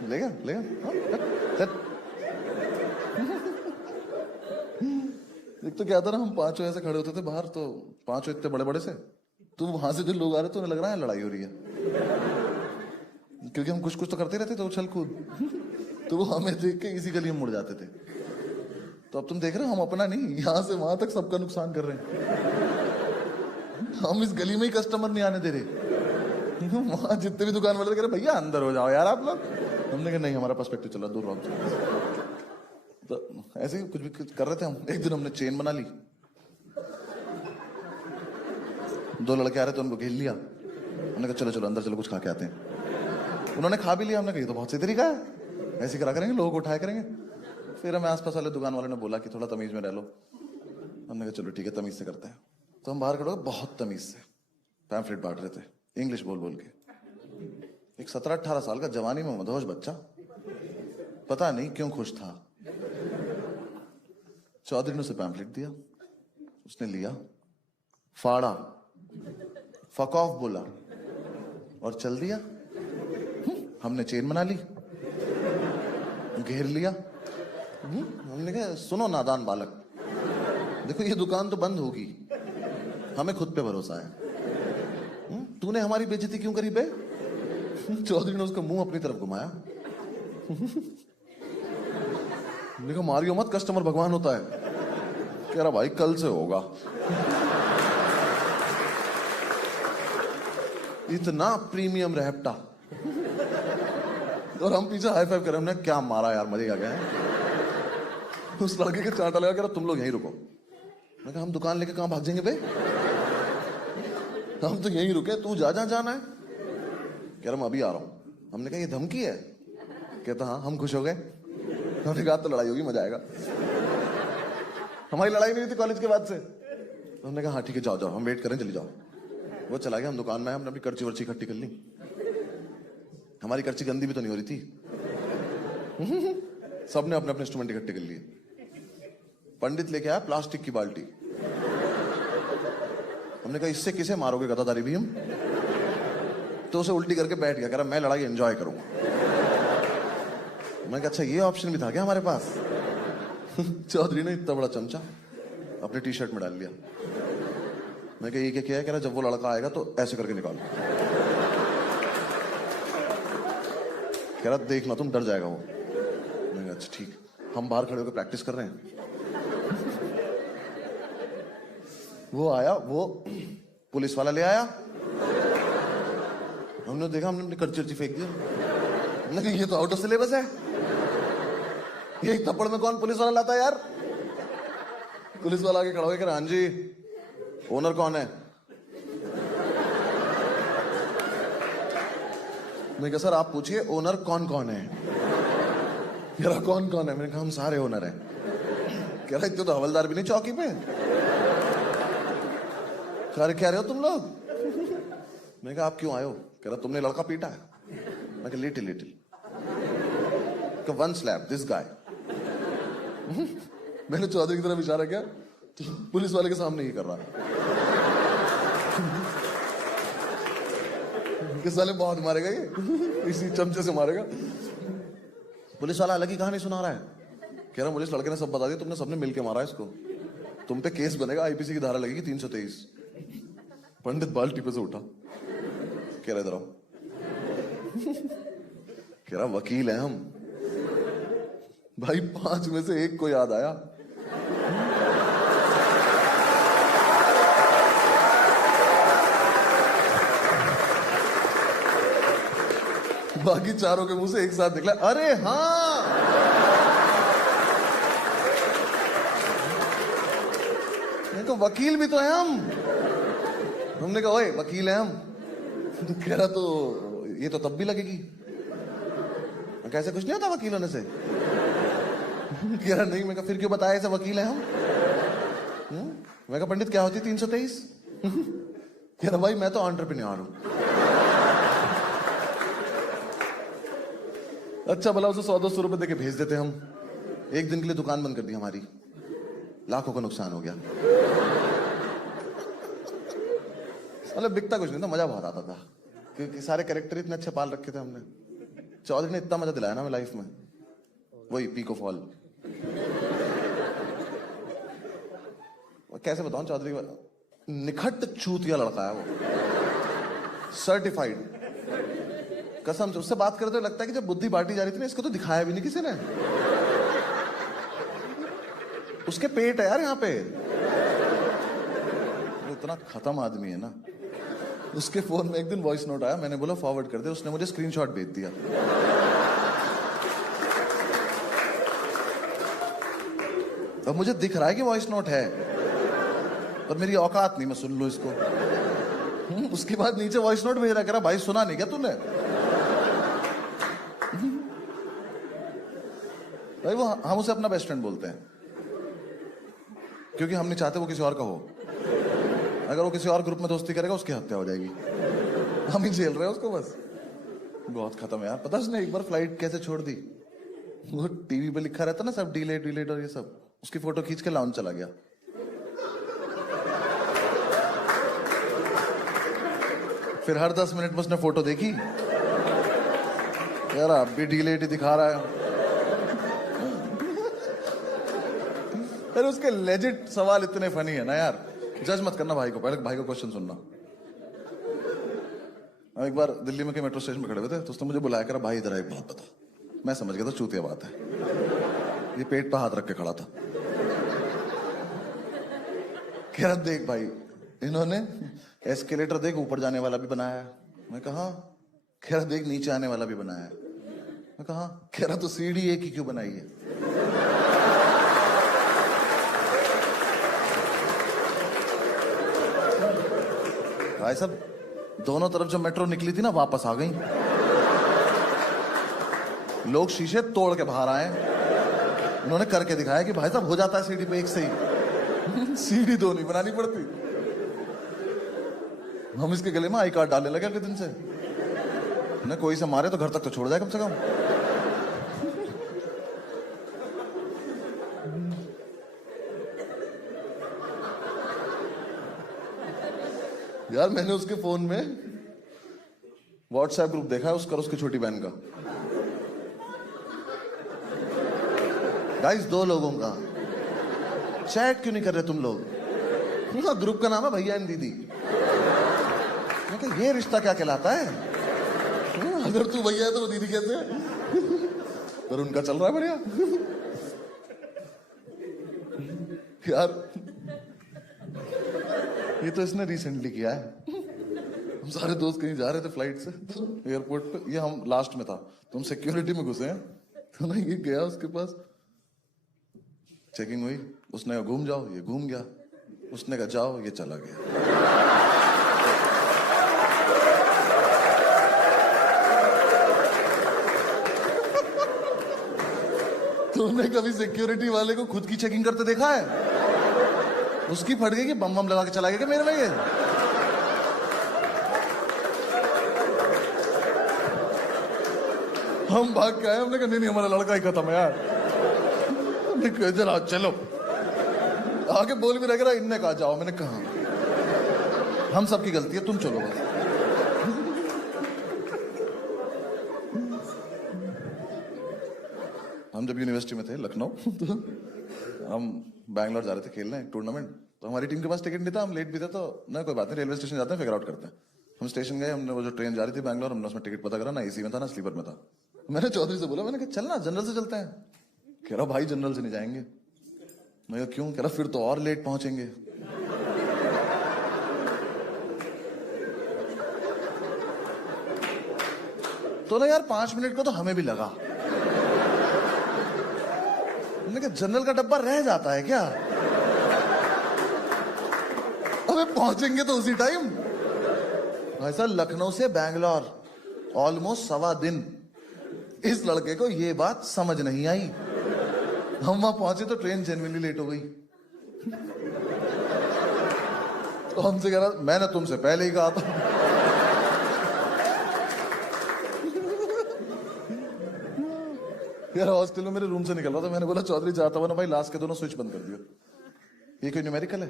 लेगा लेगा। एक तो क्या था ना, हम 5 ऐसे खड़े होते थे बाहर, तो 5 इतने बड़े बड़े से, तो वहां से जो लोग आ रहे थे उन्हें लग रहा है लड़ाई हो रही है, क्योंकि हम कुछ कुछ तो करते रहते थे उछल कूद। तो वो हमें देख के इसी गली में मुड़ जाते थे। तो अब तुम देख रहे हो, हम अपना नहीं, यहां से वहां तक सबका नुकसान कर रहे हैं। हम इस गली में ही कस्टमर नहीं आने दे रहे। वहां जितने भी दुकान वाले कह रहे भैया अंदर हो जाओ यार आप लोग। हमने कहा नहीं, हमारा पर्सपेक्टिव चला, दूर रहो। तो ऐसे ही कुछ भी कर रहे थे हम। एक दिन हमने चेन बना ली, 2 लड़के आ रहे थे, उनको घेर लिया। हमने कहा चलो चलो अंदर चलो, कुछ खा के आते हैं। उन्होंने खा भी लिया। हमने कहा ये तो बहुत सही तरीका है, ऐसे करा करेंगे, लोगों को उठाया करेंगे। फिर हमें आसपास वाले दुकान वाले ने बोला कि थोड़ा तमीज में रह लो। हमने कहा चलो ठीक है, तमीज से करते हैं। तो हम बाहर खड़े हो, बहुत तमीज से पैम्फलेट बांट रहे थे, इंग्लिश बोल बोल के। एक 17-18 साल का जवानी में मदहोश बच्चा पता नहीं क्यों खुश था। चौधरी ने उसे पैम्फलेट दिया, उसने लिया, फाड़ा, फक ऑफ बोला और चल दिया। हमने चेन बना ली, घेर लिया। हमने कहा सुनो नादान बालक, देखो ये दुकान तो बंद होगी, हमें खुद पे भरोसा है। तूने हमारी बेइज्जती क्यों करी बे? चौधरी ने उसका मुंह अपनी तरफ घुमाया। देखो मारियो मत, कस्टमर भगवान होता है। कह रहा भाई कल से होगा। इतना प्रीमियम रहपटा और हम पीछे हाई फाइव कर रहे हैं। हमने क्या मारा यार, मजे आ गए। उस लड़के के चांटा लगा, कह रहा तुम लोग यहीं रुको। मैं कहा हम दुकान लेके कहां भाग जाएंगे बे, हम तो यहीं रुके, तू जा जाना है। कह रहा मैं अभी आ रहा हूं। हमने कहा ये धमकी है? कहता हाँ। हम खुश हो गए। हमने कहा तो लड़ाई होगी, मजा आएगा। हमारी लड़ाई नहीं हुई थी कॉलेज के बाद से। हमने कहा हाँ ठीक है, जाओ जाओ, हम वेट करें, चली जाओ। वो चला गया, हम दुकान में आए, हमने अपनी कर्ची वर्ची इकट्ठी कर ली। हमारी कर्ची गंदी भी तो नहीं हो रही थी। सबने अपने अपने इंस्ट्रूमेंट इकट्ठे कर लिए। पंडित लेके आया प्लास्टिक की बाल्टी। हमने कहा इससे किसे मारोगे गदादारी भी हम? तो उसे उल्टी करके बैठ गया, कह रहा मैं लड़ाई एंजॉय करूंगा। मैं कहा अच्छा ये ऑप्शन भी था क्या हमारे पास? चौधरी ने इतना बड़ा चमचा अपने टी शर्ट में डाल लिया। मैं कहा ये क्या किया है? कह रहा जब वो लड़का आएगा तो ऐसे करके निकालो। कह रहा देखना तुम, डर जाएगा वो। मैं कहा अच्छा ठीक। हम बाहर खड़े होकर प्रैक्टिस कर रहे हैं। वो आया, वो पुलिस वाला ले आया। हमने देखा, हमने अपनी कर्ची फेंक दिया। हमने कहा ये तो आउट ऑफ सिलेबस है, ये थप्पड़ में कौन पुलिस वाला लाता है यार? पुलिस वाला आगे खड़ा हो गया, हाँ जी ओनर कौन है? मैं कहा सर आप पूछिए ओनर कौन कौन है। कह रहा कौन कौन है? मैंने कहा हम सारे ओनर हैं। कह रहा इतने तो हवलदार भी नहीं चौकी पे। कह रहे हो तुम लोग? मैंने कहा आप क्यों आए हो? कह रहा तुमने लड़का पीटा है। मैं कहा little little. One slap this guy. मैंने चौधरी की तरफ इशारा किया, पुलिस वाले के सामने ही कर रहा है। किस साले बहुत मारेगा ये, इसी चमचे से मारेगा। पुलिस वाला अलग ही कहानी सुना रहा है। कह रहा मुझे इस लड़के ने सब बता दिया, तुमने सबने मिलके मारा इसको, तुम पे केस बनेगा, आईपीसी की धारा लगेगी 323। पंडित बाल्टी पे से उठा, कह रहा इधर आओ। कह रहा वकील है हम। भाई 5 में से 1 को याद आया। बाकी 4 के मुंह से एक साथ निकला अरे हाँ। नहीं तो वकील भी तो है हम। हमने कहा ओए वकील है हम। तो कह रहा तो ये तो तब भी लगेगी। कैसे कुछ नहीं होता वकील होने से? कह रहा नहीं। मैं कहा फिर क्यों बताया ऐसे वकील है हम? मैं कहा पंडित क्या होती 323? कह रहा भाई मैं तो एंटरप्रेन्योर हूं। अच्छा भला उसे 100-200 रुपए देके भेज देते हम। एक दिन के लिए दुकान बंद कर दी हमारी, लाखों का नुकसान हो गया। मतलब बिकता कुछ नहीं था, मजा बहुत आता था क्योंकि सारे कैरेक्टर इतने अच्छे पाल रखे थे हमने। चौधरी ने इतना मजा दिलाया ना मैं लाइफ में, वही पीक ऑफ ऑल। कैसे बताऊं, चौधरी निखट चूतिया लड़का है वो, सर्टिफाइड। कसम से उससे बात करते हुए लगता है कि जब बुद्धि बांटी जा रही थी ना, इसको तो दिखाया भी नहीं किसी ने। उसके पेट है यार यहाँ पे। इतना खत्म आदमी है ना। उसके फोन में एक दिन वॉइस नोट आया, मैंने बोला फॉरवर्ड कर दे, उसने मुझे स्क्रीनशॉट भेज दिया। अब मुझे दिख रहा है कि वॉइस नोट है, पर मेरी औकात नहीं मैं सुन लूं इसको। उसके बाद नीचे वॉइस नोट भेज रहा, कह रहा भाई सुना नहीं क्या तूने? भाई वो हम उसे अपना बेस्ट फ्रेंड बोलते हैं क्योंकि हम नहीं चाहते वो किसी और का हो। अगर वो किसी और ग्रुप में दोस्ती करेगा उसकी हत्या हो जाएगी। हम ही झेल रहे हैं उसको बस। बहुत खत्म यार। पता है उसने एक बार फ्लाइट कैसे छोड़ दी? वो टीवी पे लिखा रहता ना सब डिलेट डिलेट और ये सब, उसकी फोटो खींच के लाउंज चला गया। फिर हर 10 मिनट में उसने फोटो देखी, यार अब भी डिलेट ही दिखा रहा है। फिर उसके लेजिट सवाल इतने फनी है ना यार। जज मत करना भाई को, पहले भाई को क्वेश्चन सुनना। हम एक बार दिल्ली में के मेट्रो स्टेशन पे खड़े हुए थे, तो उसने मुझे बुलाया कर, भाई इधर एक बात बता। मैं समझ गया था चूतिया बात है। ये पेट पे हाथ रख के खड़ा था। कह रहा देख भाई, इन्होंने एस्केलेटर देख ऊपर जाने वाला भी बनाया है। मैं कहा, कह रहा देख नीचे आने वाला भी बनाया है। मैं कहा, कह रहा तो सीढ़ी एक ही क्यों बनाई है? भाई साहब दोनों तरफ जब मेट्रो निकली थी ना, वापस आ गई। लोग शीशे तोड़ के बाहर आए। उन्होंने करके दिखाया कि भाई साहब हो जाता है सीढ़ी पे एक से ही। सीढ़ी दो नहीं बनानी पड़ती। हम इसके गले में आई कार्ड डालने लगे अगले दिन से। न कोई से मारे तो घर तक तो छोड़ जाए कम से कम। यार मैंने उसके फोन में व्हाट्सएप ग्रुप देखा है उसका और उसकी छोटी बहन का। गाइस 2 लोगों का चैट क्यों नहीं कर रहे तुम लोग? उनका ग्रुप का नाम है भैया एंड दीदी। ये रिश्ता क्या कहलाता है? अगर तू भैया है तो वो दीदी कैसे है? पर उनका चल रहा है बढ़िया। यार ये तो इसने रिसेंटली किया है। हम सारे दोस्त कहीं जा रहे थे फ्लाइट से एयरपोर्ट पे, ये हम लास्ट में था तो हम सिक्योरिटी में घुसे हैं। तो ना ये गया उसके पास, चेकिंग हुई, उसने कहा घूम जाओ, ये घूम गया। उसने कहा जाओ, ये चला गया। तुमने कभी सिक्योरिटी वाले को खुद की चेकिंग करते देखा है? उसकी फट गई कि बम बम लगा के चला गया क्या मेरे में ये? हम भाग के आए, हमने कहा नहीं नहीं हमारा लड़का ही खत्म है यार। चलो चलो आगे बोल भी रह, इनने कहा जाओ। मैंने कहा हम सबकी गलती है, तुम चलो बस। हम जब यूनिवर्सिटी में थे लखनऊ, तो हम बैंगलोर जा रहे थे खेलने टूर्नामेंट। तो हमारी टीम के पास टिकट नहीं था, हम लेट भी थे, तो ना कोई बात नहीं, रेलवे स्टेशन जाते हैं फिगर आउट करते हैं। हम स्टेशन गए, हमने वो जो ट्रेन जा रही थी बैंगलोर, हमने उसमें टिकट पता करा, ना एसी में था ना स्लीपर में था। मैंने चौधरी से बोला, मैंने कहा चल ना जनरल से चलते हैं। कह रहा भाई जनरल से नहीं जाएंगे। मैं कहा क्यों? कह रहा फिर तो और लेट पहुंचेंगे। तो ना यार 5 मिनट को तो हमें भी लगा। मैंने कहा जनरल का डब्बा रह जाता है क्या? अबे पहुंचेंगे तो उसी टाइम। ऐसा लखनऊ से बैंगलोर ऑलमोस्ट 1.25 दिन। इस लड़के को ये बात समझ नहीं आई। हम वहां पहुंचे तो ट्रेन जेन्युइनली लेट हो गई। तो हमसे कह रहा मैंने तुमसे पहले ही कहा था। यार हॉस्टल में मेरे रूम से निकल रहा था, मैंने बोला चौधरी जाता हुआ ना भाई लास्ट के दोनों स्विच बंद कर दियो। ये कोई न्यूमेरिकल है?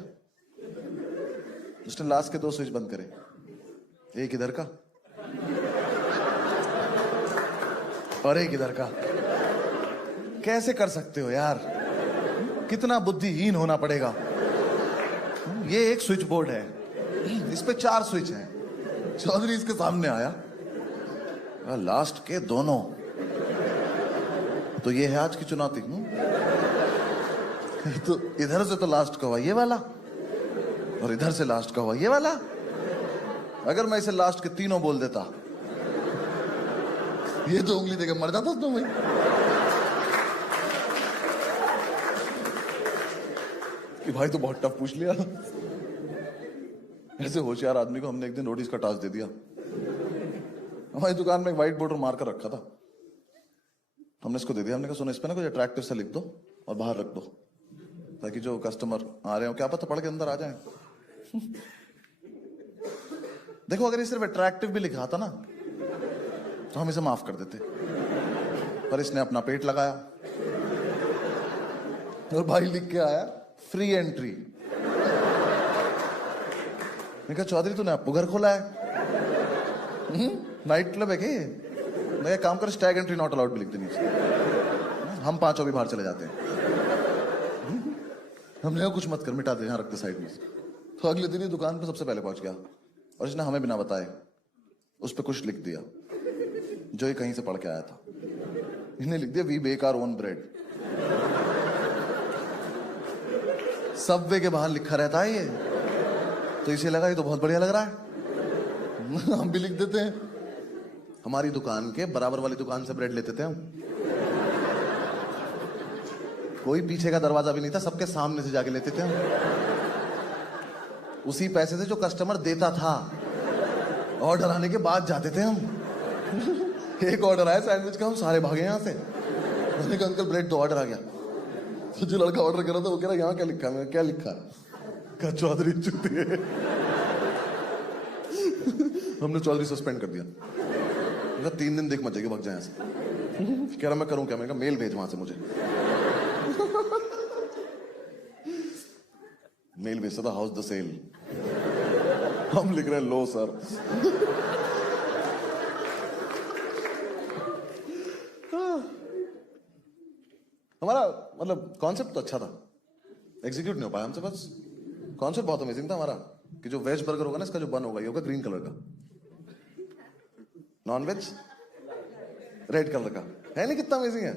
उसने लास्ट के 2 स्विच बंद करे, एक इधर का और एक इधर का। कैसे कर सकते हो यार? कितना बुद्धिहीन होना पड़ेगा। ये एक स्विच बोर्ड है, इस पे 4 स्विच हैं। चौधरी इसके सामने आया, लास्ट के दोनों। तो ये है आज की चुनौती। तो इधर से तो लास्ट का हुआ ये वाला, और इधर से लास्ट का हुआ ये वाला। अगर मैं इसे लास्ट के तीनों बोल देता, ये तो उंगली देकर मर जाता तो भाई। कि भाई तो बहुत टफ पूछ लिया। ऐसे होशियार आदमी को हमने एक दिन रोटीज का टास्क दे दिया। हमारी दुकान में एक व्हाइट बोर्ड मार कर रखा था, हमने इसको दे दिया। हमने कहा सुनो, इस पे ना कुछ अट्रैक्टिव सा लिख दो और बाहर रख दो, ताकि जो कस्टमर आ रहे हो क्या पता पढ़ के अंदर आ जाए। देखो अगर ये सिर्फ अट्रैक्टिव भी लिखा था ना, तो हम इसे माफ कर देते, पर इसने अपना पेट लगाया और भाई लिख के आया फ्री एंट्री। मैं कहा चौधरी तूने आपको घर खोला है, नाइट क्लब है क्या ये? मैं काम कर स्टैग एंट्री नॉट अलाउड भी लिख दे नीचे, हम पांचों भी बाहर चले जाते हैं। हमने कहा कुछ मत कर, मिटा दे, यहाँ रख दे साइड में। तो अगले दिन ही दुकान पे सबसे पहले पहुंच गया और इसने हमें बिना बताए उस पर कुछ लिख दिया जो ये कहीं से पढ़ के आया था। इसने लिख दिया we bake our own bread. Subway के बाहर लिखा रहता है ये, तो इसे लगा ये तो बहुत बढ़िया लग रहा है, हम भी लिख देते हैं। हमारी दुकान के बराबर वाली दुकान से ब्रेड लेते थे हम, कोई पीछे का दरवाजा भी नहीं था, सबके सामने से जाके लेते थे हम, उसी पैसे से जो कस्टमर देता था। ऑर्डर आने के बाद जाते थे हम। एक ऑर्डर आया सैंडविच का, हम सारे भागे यहां से। मैंने कहा अंकल ब्रेड 2 ऑर्डर आ गया। तो जो लड़का ऑर्डर कर रहा था वो कह रहा यहाँ क्या लिखा है? मैं क्या लिखा है? कहा चौधरी चुती है। हमने चौधरी सस्पेंड कर दिया। मैं 3 दिन देख मत जाएगी, भाग जाए यहाँ से। कह रहा मैं करूं क्या? मैंने कहा मेल भेज वहां से मुझे। मेल भेजता था हाउस द सेल, हम लिख रहे हैं लो सर। हमारा मतलब कॉन्सेप्ट तो अच्छा था, एग्जीक्यूट नहीं हो पाया हमसे। बस कॉन्सेप्ट बहुत अमेजिंग था हमारा कि जो वेज बर्गर होगा ना, इसका जो बन होगा ये होगा ग्रीन कलर का, नॉन वेज रेड कलर का। है नहीं कितना अमेजिंग है?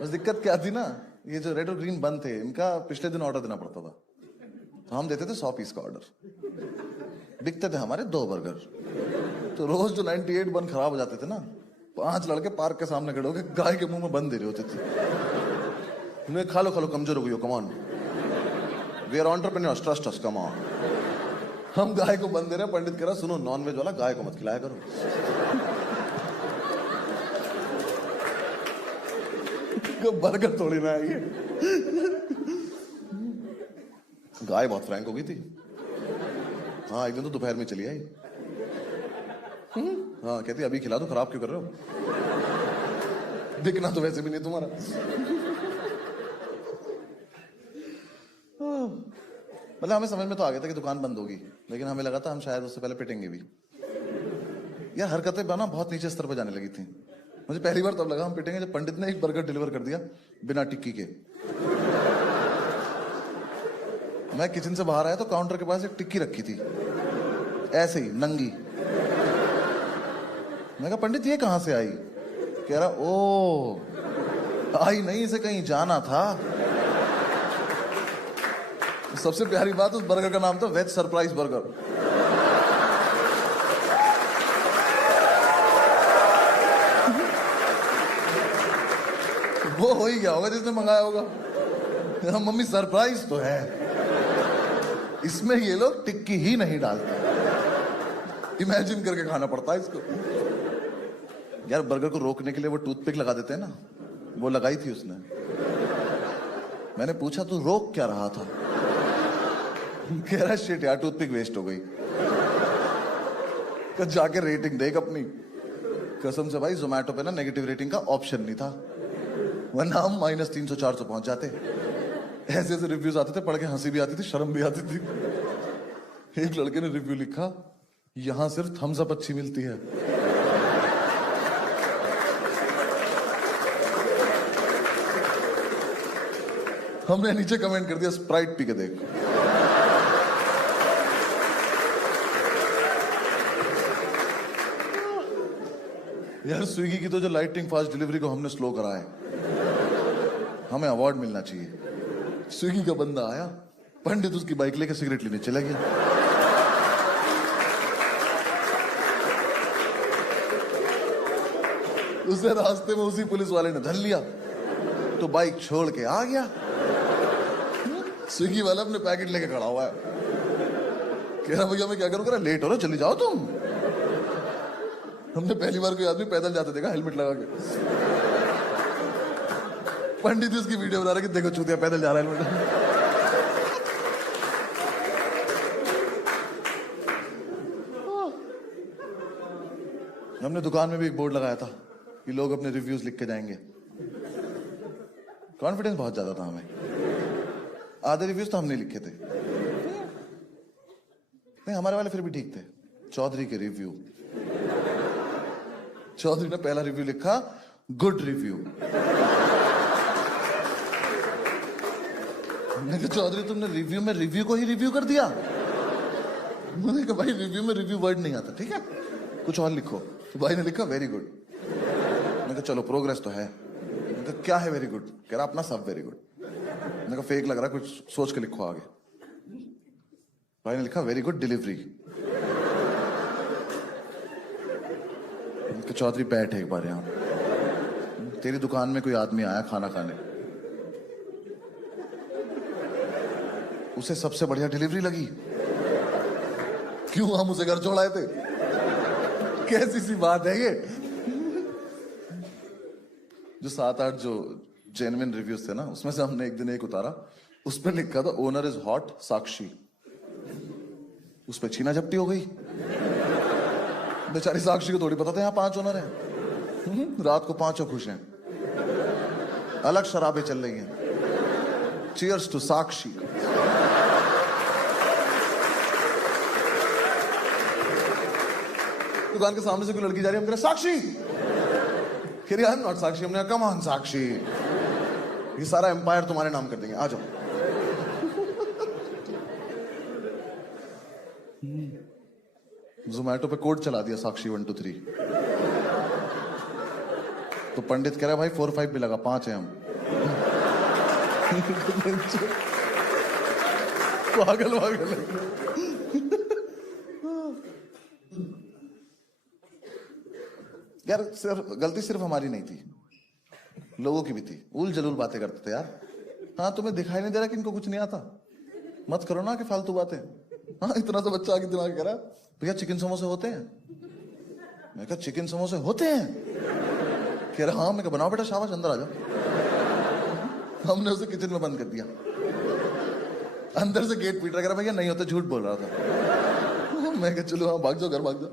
बस दिक्कत क्या थी ना, ये जो रेड और ग्रीन बन थे इनका पिछले दिन ऑर्डर देना पड़ता था। तो हम देते थे 100 पीस का ऑर्डर, बिकते थे हमारे 2 बर्गर। तो रोज जो 98 बन खराब हो जाते थे ना, 5 लड़के पार्क के सामने खड़े होकर गाय के मुंह में बन दे रहे होते थे। उन्हें खा लो कमजोर हो गई हो, come on, we are entrepreneurs, trust us, come on. हम गाय को बन दे रहे हैं, पंडित कह रहा सुनो नॉन वेज वाला गाय को मत खिलाया करो। बर्गर थोड़ी ना है ये। गाय बहुत फ्रैंक हो गई थी। हाँ एक दिन तो दोपहर में चली आई। हाँ कहती अभी खिला दो, खराब क्यों कर रहे हो? दिखना तो वैसे भी नहीं तुम्हारा। मतलब हमें समझ में तो आ गया था कि दुकान बंद होगी, लेकिन हमें लगा था हम शायद उससे पहले पिटेंगे भी। यार हरकतें बना बहुत नीचे स्तर पर जाने लगी थी। मुझे पहली बार तब लगा हम पिटेंगे जब पंडित ने एक बर्गर डिलीवर कर दिया बिना टिक्की के। मैं किचन से बाहर आया तो काउंटर के पास एक टिक्की रखी थी, ऐसे ही नंगी। मैं कहा पंडित ये कहां से आई? कह रहा ओ आई नहीं, इसे कहीं जाना था। सबसे प्यारी बात उस बर्गर का नाम था वेज सरप्राइज बर्गर। वो हो ही गया होगा जिसने मंगाया होगा, मम्मी सरप्राइज तो है, इसमें ये लोग टिक्की ही नहीं डालते। इमेजिन करके खाना पड़ता है इसको। यार बर्गर को रोकने के लिए वो टूथपिक लगा देते हैं ना, वो लगाई थी उसने। मैंने पूछा तू रोक क्या रहा था? कह रहा शिट यार टूथपिक वेस्ट हो गई। जाके रेटिंग देख अपनी। कसम से भाई जोमेटो पे ना नेगेटिव रेटिंग का ऑप्शन नहीं था, वरना हम -300-400 पहुंच जाते। ऐसे ऐसे रिव्यूज आते थे, पढ़ के हंसी भी आती थी, शर्म भी आती थी। एक लड़के ने रिव्यू लिखा, यहां सिर्फ थम्स अप अच्छी मिलती है। हमने नीचे कमेंट कर दिया स्प्राइट पी के देख। यार स्विगी की तो जो लाइटिंग फास्ट डिलीवरी को हमने स्लो करा है, हमें अवार्ड मिलना चाहिए। स्विगी का बंदा आया, पंडित उसकी बाइक लेके सिगरेट लेने चला गया। उसे रास्ते में उसी पुलिस वाले ने धर लिया तो बाइक छोड़ के आ गया। स्विगी वाला अपने पैकेट लेके खड़ा हुआ है, कह रहा भैया मैं क्या करूं? कह रहा लेट हो रहा, चली जाओ तुम। हमने पहली बार कोई आदमी पैदल जाते देखा हेलमेट लगा के। पंडित उसकी वीडियो बना रहे कि देखो चूतिया पैदल जा रहा है हेलमेट। हमने दुकान में भी एक बोर्ड लगाया था कि लोग अपने रिव्यूज लिख के जाएंगे। कॉन्फिडेंस बहुत ज्यादा था हमें। आधे रिव्यूज तो हमने लिखे थे। नहीं, हमारे वाले फिर भी ठीक थे। चौधरी के रिव्यू, चौधरी ने पहला रिव्यू लिखा गुड रिव्यू। मैंने कहा चौधरी तुमने रिव्यू में रिव्यू को ही रिव्यू कर दिया। मैंने कहा भाई रिव्यू में रिव्यू वर्ड नहीं आता, ठीक है कुछ और लिखो। तो भाई ने लिखा वेरी गुड। मैंने कहा चलो प्रोग्रेस तो है। मैंने कहा क्या है वेरी गुड? कह रहा अपना सब वेरी गुड। मैंने कहा फेक लग रहा, कुछ सोच के लिखो आगे। भाई ने लिखा वेरी गुड डिलीवरी। चौधरी बैठ एक बार यहां, तेरी दुकान में कोई आदमी आया खाना खाने, उसे सबसे बढ़िया डिलीवरी लगी, क्यों हम उसे घर छोड़ाए थे? कैसी सी बात है ये? जो 7-8 जो जेन्युइन रिव्यूज थे ना, उसमें से हमने एक दिन एक उतारा, उस पर लिखा था ओनर इज हॉट साक्षी। उस पर छीना झपटी हो गई। बेचारी साक्षी को थोड़ी पता था यहाँ 5 ओनर हैं। रात को 5 खुश हैं, अलग शराबें चल रही हैं। चीयर्स टू साक्षी। दुकान के सामने से कोई लड़की जा रही है, हम कह रहे साक्षी, कह रही आई एम नॉट साक्षी। हमने कम ऑन साक्षी, ये सारा एम्पायर तुम्हारे नाम कर देंगे, आ जाओ। जोमैटो पे कोड चला दिया साक्षी 1 2 3। तो पंडित कह रहा है भाई 4 5 भी लगा, 5 है हम। पागल पागल। यार गलती सिर्फ हमारी नहीं थी, लोगों की भी थी। उल जलूल बातें करते थे यार। हाँ तुम्हें दिखाई नहीं दे रहा कि इनको कुछ नहीं आता? मत करो ना कि फालतू बातें। हाँ इतना सा बच्चा आगे दिमाग कह रहा भैया चिकन समोसे होते हैं। मैं कहा चिकन समोसे होते हैं? कह रहा हाँ। मैं कहा बनाओ बेटा, शाबाश अंदर आ जाओ। हमने उसे किचन में बंद कर दिया। अंदर से गेट पीट रहा, कह रहा भैया नहीं होता, झूठ बोल रहा था। मैं कहा चलो हाँ भाग जाओ, घर भाग जाओ,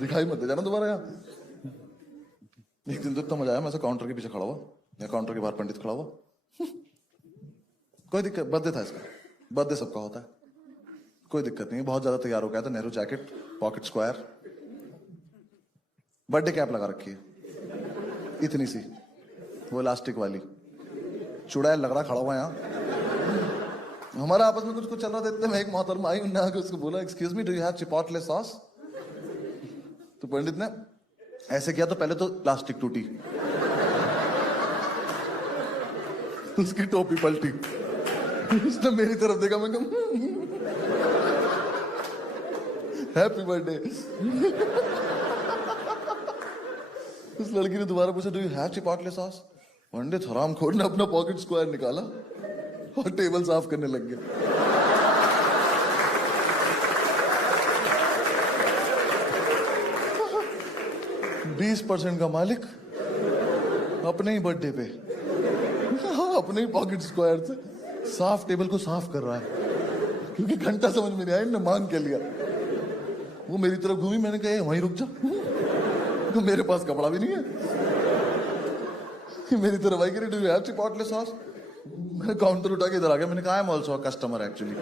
दिखाई मत दे जाना दोबारा यहाँ। एक दिन तो इतना मजा आया, मैं काउंटर के पीछे खड़ा हुआ या काउंटर के बाहर पंडित खड़ा हुआ। कोई दिक्कत, बर्थडे था इसका, बर्थडे सबका होता है, कोई दिक्कत नहीं। बहुत ज्यादा तैयार हो गया था, Nehru jacket, pocket square, birthday cap लगा रखी है इतनी सी, वो इलास्टिक वाली, चुड़ैल लग रहा खड़ा हुआ यहाँ। हमारा आपस में कुछ चल रहा था, इतने में एक मोहतरमा आई, उन्होंने आके उसको बोला excuse me do you have chipotle sauce? तो पंडित ने ऐसे किया तो पहले तो प्लास्टिक टूटी, उसकी टोपी पलटी, उसने मेरी तरफ देखा। मैं कहा हैप्पी बर्थडे। उस लड़की ने दोबारा पूछा do you have chipotle sauce? पंडित हरामखोर ने अपना पॉकेट स्क्वायर निकाला और टेबल साफ करने लग गया। 20% का मालिक अपने ही बर्थडे पे अपने ही पॉकेट स्क्वायर से साफ टेबल को साफ कर रहा है, क्योंकि घंटा समझ में नहीं आया, इन्होंने मान के लिया। वो मेरी तरफ घूमी, मैंने कहा वहीं रुक जा, तो मेरे पास कपड़ा भी नहीं है। मेरी तरफ आई, do you have chipotle sauce? मैं काउंटर उठा के इधर आ गया, मैंने कहा I am also a customer actually.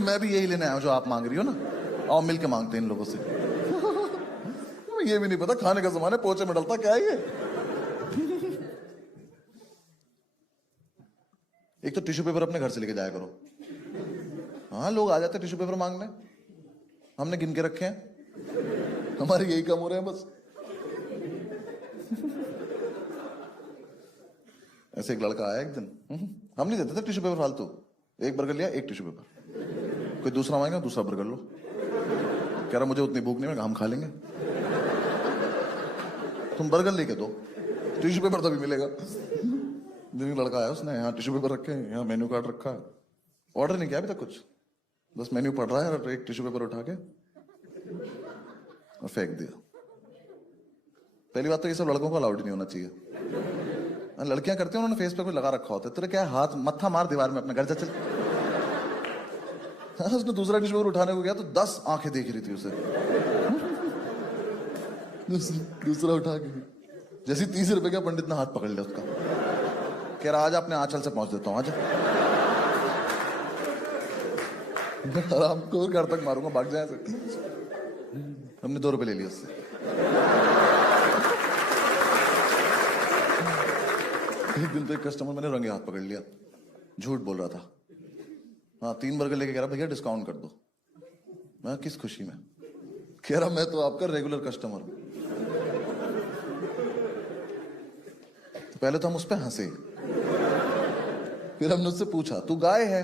मैं भी यही लेने आया हूं जो आप मांग रही हो ना, आओ मिलके मांगते हैं इन लोगों से। ये भी नहीं पता खाने का सामान है, पोचे में डलता क्या है ये। एक तो टिश्यू पेपर अपने घर से लेके जाया करो। हाँ लोग आ जाते टिश्यू पेपर मांगने, हमने गिन के रखे हैं, हमारे यही कम हो रहे हैं बस। ऐसे एक लड़का आया एक दिन, हम नहीं देते थे टिश्यू पेपर फालतू, एक बर्गर लिया, एक टिश्यू पेपर, कोई दूसरा मांगेगा दूसरा बर्गर लो। कह रहा मुझे उतनी भूख नहीं है, हम खा लेंगे, तुम बर्गर लेके दो, टिश्यू पेपर तभी मिलेगा। दिन लड़का आया, उसने यहाँ टिश्यू पेपर रखे हैं, यहाँ मेन्यू कार्ड रखा है, ऑर्डर नहीं किया अभी तक कुछ, बस मेन्यू पढ़ रहा है और एक टिश्यू पेपर उठा के और फेंक दिया। पहली बात तो ये सब लड़कों को अलाउड नहीं होना चाहिए। लड़कियां करती हैं, उन्होंने फेस पे कुछ लगा रखा होता है, तेरे क्या हाथ मत्था मार दीवार में, अपने घर जा चल। उसने दूसरा टिश्यू पेपर उठाने को गया तो 10 आंखें देख रही थी उसे। दूसरा उठा के जैसे 30 रुपए का पंडित ने हाथ पकड़ लिया उसका, कह रहा आज अपने आंचल से पहुंच देता हूं आज। आराम को घर तक मारूंगा, भाग जाए। हमने 2 रुपए ले लिए उससे। एक दिन तो एक कस्टमर मैंने रंगे हाथ पकड़ लिया, झूठ बोल रहा था। हाँ 3 बर्गर लेके कह रहा भैया डिस्काउंट कर दो। मैं किस खुशी में? कह रहा मैं तो आपका रेगुलर कस्टमर हूं। तो पहले तो हम उस पर हंसे, फिर हमने उससे पूछा तू गाय है?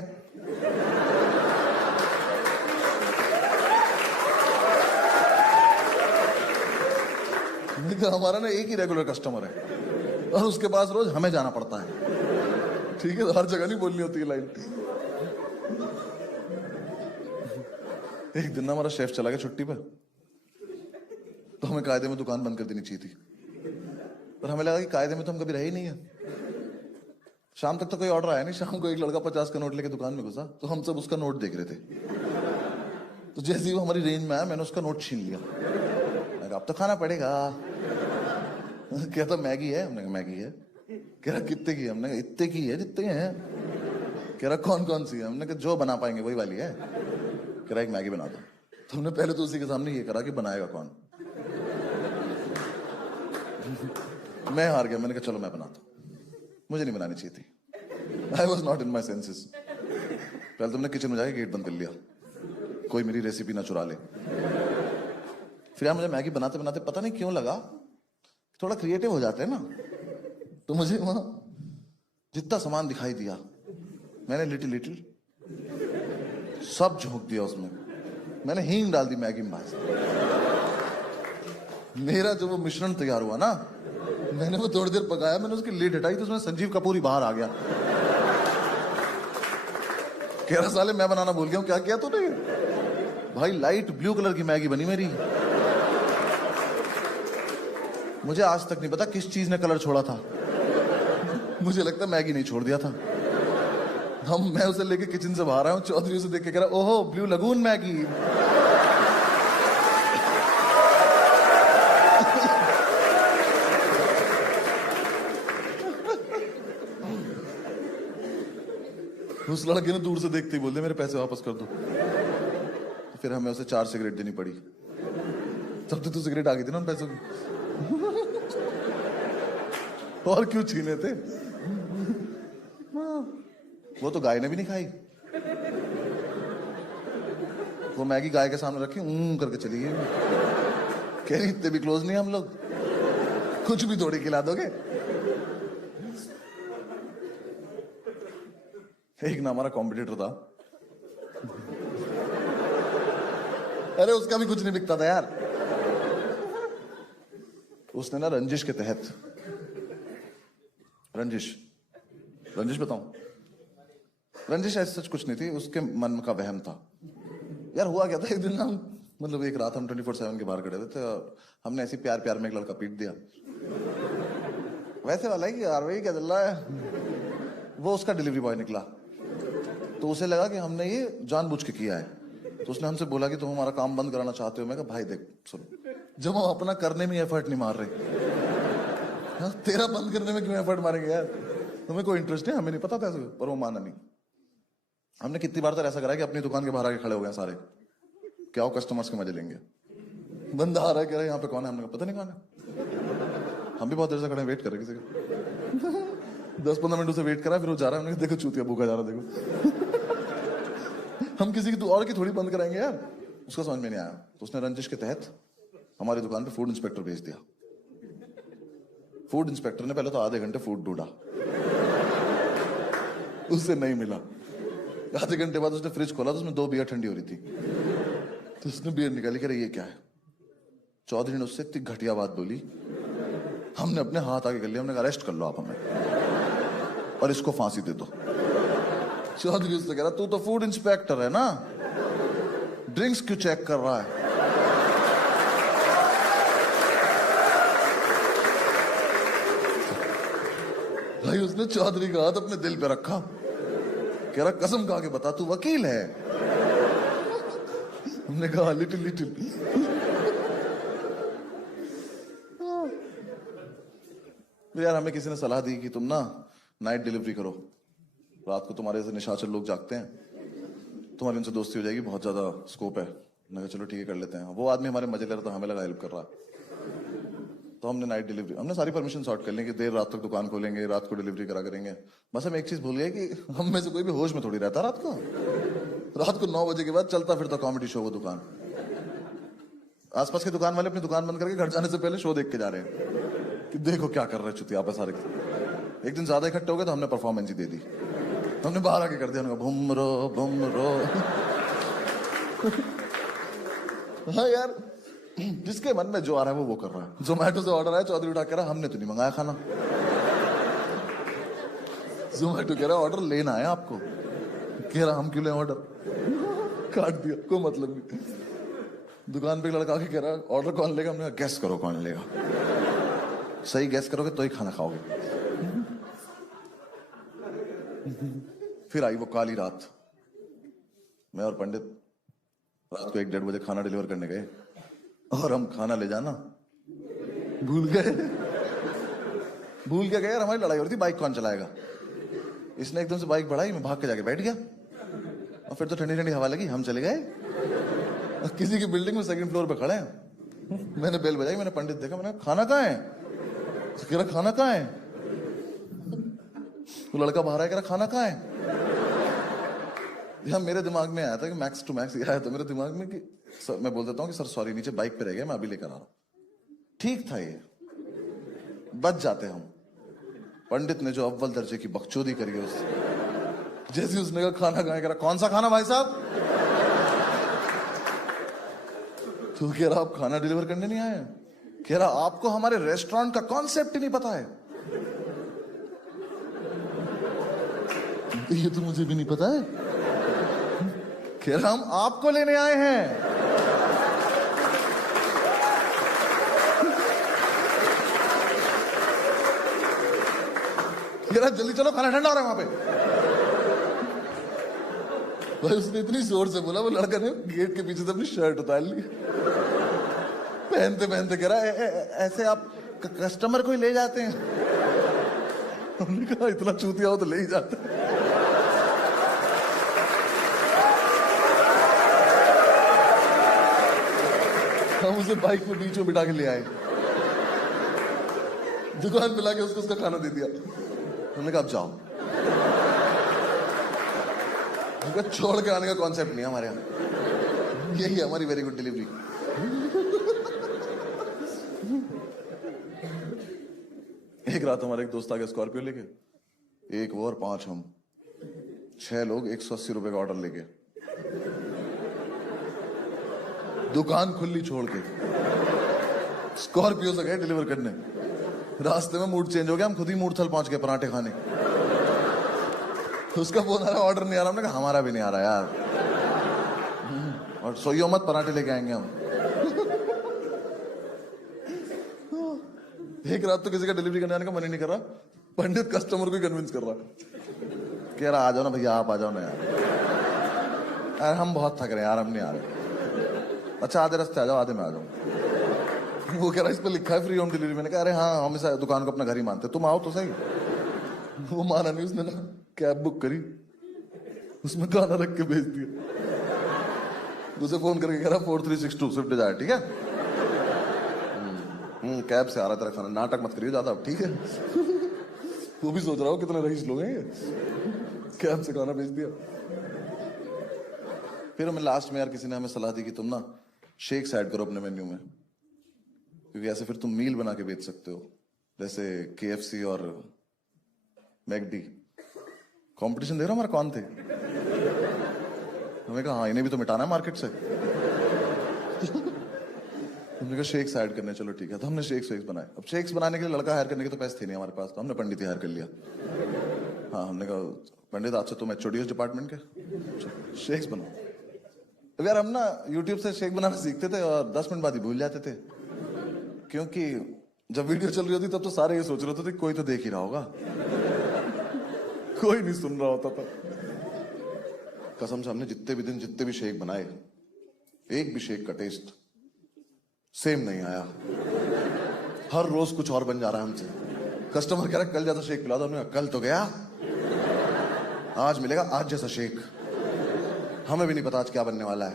हमारा ना एक ही रेगुलर कस्टमर है और उसके पास रोज हमें जाना पड़ता है। ठीक है, हर जगह नहीं बोलनी होती है लाइन। एक दिन ना हमारा शेफ चला गया छुट्टी पर, तो हमें कायदे में दुकान बंद कर देनी चाहिए थी, पर हमें लगा कि कायदे में तो हम कभी रहे ही नहीं है। शाम तक तो कोई ऑर्डर आया नहीं। शाम को एक लड़का 50 का नोट लेके दुकान में घुसा, तो हम सब उसका नोट देख रहे थे। तो जैसे ही वो हमारी रेंज में आया मैंने उसका नोट छीन लिया। मैं कहा अब तो खाना पड़ेगा। कहता मैगी है? हमने कहा मैगी है। कह रहा कितने की है? हमने कहा इतने की है जितने हैं। कह रहा कौन कौन सी है? हमने कहा जो बना पाएंगे वही वाली है। कह रहा एक मैगी बना दो। तो हमने पहले तो उसी के सामने ये करा कि बनाएगा कौन। मैं हार गया, मैंने कहा चलो मैं बनाता हूं। मुझे नहीं बनानी चाहिए थी। I was not in my senses. पहले तुमने किचन में जाके गेट बंद कर लिया, कोई मेरी रेसिपी ना चुरा ले। फिर यार मुझे मैगी बनाते बनाते पता नहीं क्यों लगा थोड़ा क्रिएटिव हो जाते हैं ना, तो मुझे वहां जितना सामान दिखाई दिया मैंने लिटिल लिटिल सब झोंक दिया उसमें। मैंने हींग डाल दी मैगी में। मेरा जो वो मिश्रण तैयार हुआ ना, मैंने वो थोड़ी देर पकाया, मैंने उसकी लीड हटाई तो उसमें संजीव कपूर ही बाहर आ गया। कह रहा साले मैं बनाना भूल गया हूं, क्या किया तूने? भाई लाइट ब्लू कलर की मैगी बनी मेरी। मुझे आज तक नहीं पता किस चीज ने कलर छोड़ा था। मुझे लगता मैगी नहीं छोड़ दिया था। मैं उसे लेके किचन से बाहर आया हूं, चौधरी उसे देख के कह रहा ओहो ब्लू लगून मैगी। उस लड़के ने दूर से देखते ही बोल दिया मेरे पैसे वापस कर दो। फिर हमें उसे 4 सिगरेट देनी पड़ी। तब तो सिगरेट आ गई थी ना उन पैसों की। और क्यों छीने थे? वो तो गाय ने भी नहीं खाई। वो मैगी गाय के सामने रखी करके चली गई। कह रही इतने भी क्लोज नहीं हम लोग, कुछ भी थोड़ी खिला दोगे। एक ना हमारा कॉम्पिटिटर था, अरे उसका भी कुछ नहीं बिकता था यार। उसने ना रंजिश के तहत, रंजिश बताऊं, रंजिश ऐसा सच कुछ नहीं थी, उसके मन का वहम था। यार हुआ क्या था, एक दिन ना मतलब एक रात हम 24/7 के बाहर खड़े थे, तो हमने ऐसी प्यार प्यार में एक लड़का पीट दिया। वैसे वाला है कि यार भाई क्या चल रहा है। वो उसका डिलीवरी बॉय निकला, तो उसे लगा कि हमने ये जानबूझ के किया है। तो उसने हमसे बोला कि तुम हमारा काम बंद कराना चाहते हो। मैं कहा भाई देख सुनो, जब हम अपना करने में एफर्ट नहीं मार रहे, हाँ, तेरा बंद करने में क्यों एफर्ट मारेंगे यार? तुम्हें कोई इंटरेस्ट नहीं, हमें नहीं पता था ऐसे। पर वो माना नहीं। हमने कितनी बार तो ऐसा करा कि अपनी दुकान के बाहर आके खड़े हो गए सारे, क्या हो कस्टमर्स के मजे लेंगे। बंदा आ रहा है, कह रहा है यहाँ पे कौन है? हमने कहा पता नहीं कौन है। हम भी बहुत देर से खड़े वेट कर रहे किसी का। 10-15 मिनट उसे वेट करा, फिर वो जा रहा है। हमने कहा देखो चूतिया भूखा जा रहा, देखो। हम किसी की और की थोड़ी बंद कराएंगे यार। उसका समझ में नहीं आया, तो उसने रंजिश के तहत हमारी दुकान पे फूड इंस्पेक्टर भेज दिया। फूड इंस्पेक्टर ने पहले तो आधे घंटे फूड ढूंढा, उससे नहीं मिला। आधे घंटे बाद उसने फ्रिज खोला तो उसमें 2 बियर ठंडी हो रही थी। तो उसने बियर निकाली, कह रही ये क्या है? चौधरी ने उससे इतनी घटिया बात बोली, हमने अपने हाथ आगे कर लिया। हमने कहा अरेस्ट कर लो आप हमें और इसको फांसी दे दो। चौधरी उससे कह रहा तू तो फूड इंस्पेक्टर है ना, ड्रिंक्स क्यों चेक कर रहा है? भाई उसने चौधरी का हाथ अपने दिल पे रखा, कह रहा कसम खा के बता तू वकील है? हमने कहा लिटिल लिटिल। तो यार हमें किसी ने सलाह दी कि तुम ना नाइट डिलीवरी करो, रात को तुम्हारे जैसे निशाचर लोग जागते हैं, तुम्हारी उनसे दोस्ती हो जाएगी, बहुत ज्यादा स्कोप है। मैंने कहा चलो ठीक है कर लेते हैं। वो आदमी हमारे मजे ले रहा था, हमें लगा हेल्प कर रहा है, तो हमने नाइट डिलीवरी, हमने सारी परमिशन सॉर्ट कर ली कि देर रात तक दुकान खोलेंगे, रात को डिलीवरी करा करेंगे। बस हम एक चीज भूल गए कि हम में से कोई भी होश में थोड़ी रहता रात को। रात को 9 बजे के बाद चलता फिरता कॉमेडी शो वो दुकान, आसपास के दुकान वाले अपनी दुकान बंद करके घर जाने से पहले शो देख के जा रहे हैं कि देखो क्या कर रहे हैं चुतिया पे सारे। एक दिन ज्यादा इकट्ठे हो गए तो हमने परफॉर्मेंस ही दे दी, हमने बाहर आके कर दिया, भूम रो। हाँ यार, जिसके मन में जो आ रहा है वो कर रहा है। जोमेटो से ऑर्डर आया, चौधरी उठा कह रहा हमने तो नहीं मंगाया खाना। जोमेटो कह रहा ऑर्डर लेना है आपको, कह रहा हम क्यों लें ऑर्डर, काट दिया, कोई मतलब नहीं। दुकान पे लड़का आके कह रहा ऑर्डर कौन लेगा, हमने कहा गैस करो कौन लेगा, सही गैस करोगे तो ही खाना खाओगे। फिर आई वो काली रात, मैं और पंडित रात को 1-1:30 बजे खाना डिलीवर करने गए, और हम खाना ले जाना भूल गए। भूल के गए यार, हमारी लड़ाई हो रही थी बाइक कौन चलाएगा। इसने एकदम से बाइक बढ़ाई, मैं भाग के जाके बैठ गया, और फिर तो ठंडी ठंडी हवा लगी, हम चले गए किसी की बिल्डिंग में 2nd फ्लोर पे खड़े हैं। मैंने बेल बजाई, मैंने पंडित देखा, मैंने खाना कहाँ है, कह रहा खाना कहाँ है। वो लड़का बाहर आया, कह रहा खाना कहाँ है। यार मेरे दिमाग में आया था कि मैक्स टू मैक्स आया था मेरे दिमाग में कि सर, मैं बोल देता हूँ कि सर सॉरी नीचे बाइक पे रह गया, मैं अभी लेकर आ रहा हूँ। ठीक था, ये बच जाते हम। पंडित ने जो अव्वल दर्जे की बकचोदी करी है उससे, जैसे उसने कहा खाना कहाँ है, कह रहा कौन सा खाना भाई साहब। तो कह रहा आप खाना डिलीवर करने नहीं आए, कह रहा आपको हमारे रेस्टोरेंट का कॉन्सेप्ट ही नहीं पता है। ये तो मुझे भी नहीं पता है, कह रहा हम आपको लेने आए हैं। कह रहा जल्दी चलो खाना ठंडा हो रहा है वहां पे। भाई उसने इतनी जोर से बोला, वो लड़का ने गेट के पीछे से अपनी शर्ट उतार ली, पहनते पहनते कह रहा ऐसे आप कस्टमर को ही ले जाते हैं। हमने कहा इतना चूतिया हो तो ले ही जाते हैं। हम उसे बाइक में बीच में बिठा के ले आए, दुकान पे लाके उसको उसका खाना दे दिया। हमने कहा अब जाओ, छोड़ के आने का कॉन्सेप्ट नहीं है हमारे यहाँ, यही है हमारी वेरी गुड डिलीवरी। एक रात हमारे एक दोस्त आ गया स्कॉर्पियो लेके, एक वो और 5 हम, 6 लोग 180 रुपए का ऑर्डर लेके, दुकान खुली छोड़ के स्कॉर्पियो से गए डिलीवर करने। रास्ते में मूड चेंज हो गया, हम खुद ही मूर्थल पहुंच गए पराठे खाने। उसका फोन आ रहा ऑर्डर नहीं आ रहा, हमने कहा हमारा भी नहीं आ रहा यार, और सोइयो मत, पराठे लेके आएंगे हम। एक रात तो किसी का डिलीवरी करने आने का मन ही नहीं कर रहा, पंडित कस्टमर को ही कन्विंस कर रहा, कह रहा आ जाओ ना भैया, आप आ जाओ ना यार, अरे हम बहुत थक रहे हैं यार, हम नहीं आ रहे। अच्छा आधे रास्ते आ जाओ, आधे में आ जाओ। वो कह रहा इस पे लिखा है फ्री होम डिलीवरी। मैंने कहा अरे हाँ, हम इस दुकान को अपना घर ही मानते, तुम आओ तो सही। वो माना नहीं, उसने ना कैब बुक करी, उसमें खाना रख के भेज दिया। उसे फोन करके कह रहा 4362 स्विफ्ट डिजायर, ठीक है। कैब से आ रहा तेरा खाना, नाटक मत करिए ज्यादा, ठीक है। वो भी सोच रहा हो कितने रईस लोग हैं ये, कैब से खाना भेज दिया। फिर हमें लास्ट में यार किसी ने हमें सलाह दी कि तुम ना शेक्स ऐड करो अपने मेन्यू में, क्योंकि ऐसे फिर तुम मील बना के बेच सकते हो, जैसे KFC और मैकडी। कंपटीशन देख रहा हमारा कौन थे। हमें कहा हाँ इन्हें भी तो मिटाना है मार्केट से। हमने कहा शेक्स ऐड करने, चलो ठीक है। तो हमने शेक्स बनाए। अब शेक्स बनाने के लिए लड़का हायर करने के तो पैसे थे नहीं हमारे पास, तो हमने पंडित ही हायर कर लिया। हाँ, हमने कहा पंडित आज से तुम HOD डिपार्टमेंट के, शेक्स बनाओ। अब यार हम ना यूट्यूब से शेक बनाना सीखते थे और 10 मिनट बाद ही भूल जाते थे, क्योंकि जब वीडियो चल रही होती तब तो सारे ये सोच रहे होते थे कोई तो देख ही रहा होगा, कोई नहीं सुन रहा होता था। कसम से हमने जितने भी दिन जितने भी शेक बनाए, एक भी शेक का टेस्ट सेम नहीं आया। हर रोज कुछ और बन जा रहा है हमसे। कस्टमर कह रहा है कल जैसा शेक पिला दो। हमने कहा कल तो गया, आज मिलेगा आज जैसा शेक। हमें भी नहीं पता आज क्या बनने वाला है।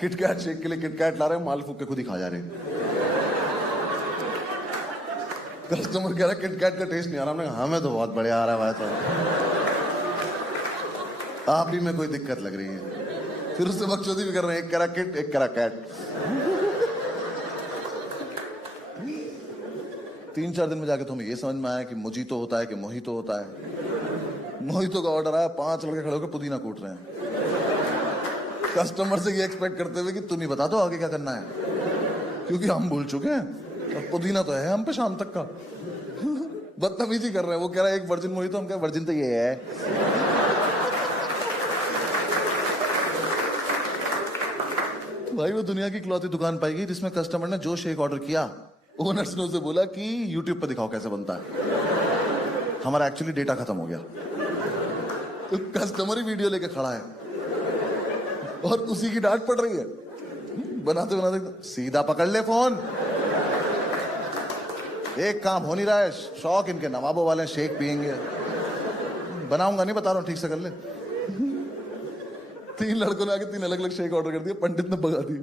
किटकैट शेक के लिए किटकैट ला रहे हैं, माल फूक के खुद ही खा जा रहे हैं। कस्टमर कह रहा है किटकैट का टेस्ट नहीं आ रहा। हमने कहा हमें तो बहुत बढ़िया आ रहा है भाई, तो आप ही में कोई दिक्कत लग रही है। फिर उससे बकचोदी भी कर रहे हैं, एक करा किट एक करा कैट। 3-4 दिन में जाके तो हमें ये समझ में आया कि मोजीतो होता है कि मोहितो होता है। मोहितो का ऑर्डर आया, 5 लड़के खड़े होकर पुदीना कूट रहे हैं, कस्टमर से ये एक्सपेक्ट करते हुए कि तुम ही बता दो आगे क्या करना है, क्योंकि हम भूल चुके हैं। और पुदीना तो है हम पे शाम तक का। बदतमीजी कर रहे हैं। वो कह रहा है एक वर्जिन मोहितो, हम कह वर्जिन तो ये है। भाई वो दुनिया की इकलौती दुकान पाई गई जिसमें कस्टमर ने जो शेक ऑर्डर किया, ओनर्स ने उसे बोला कि यूट्यूब पर दिखाओ कैसे बनता है। हमारा एक्चुअली डेटा खत्म हो गया, तो कस्टमर ही वीडियो लेके खड़ा है और उसी की डांट पड़ रही है। बनाते बनाते सीधा पकड़ ले फोन। एक काम हो नहीं रहा है, शौक इनके नवाबों वाले शेक पियेंगे। बनाऊंगा नहीं, बता रहा हूं, ठीक से कर ले। 3 लड़कों ने आके 3 अलग अलग शेक ऑर्डर कर दिए, पंडित ने भगा दिए।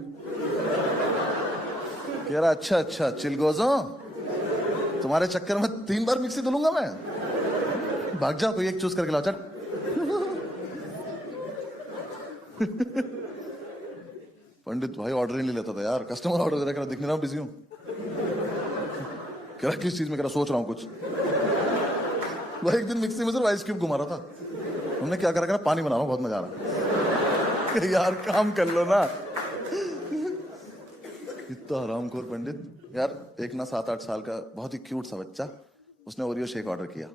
कह रहा अच्छा अच्छा चिलगोजो, तुम्हारे चक्कर में 3 बार मिक्सी धुलूंगा मैं, भाग जाओ, कोई एक चूज करके लाओ चट। पंडित भाई ऑर्डर ही नहीं लेता था यार, कस्टमर ऑर्डर दे रहा, दिख नहीं रहा, बिजी हूं। कह रहा किस चीज में, कह रहा सोच रहा हूं कुछ। भाई एक दिन मिक्सी में सिर्फ आइस क्यूब घुमा रहा था, हमने क्या करा, पानी बना रहा हूं, बहुत मजा आ रहा। यार काम कर लो ना। इतना हरामखोर पंडित। यार एक ना 7-8 साल का बहुत ही क्यूट सा बच्चा, उसने ओरियो शेक ऑर्डर किया।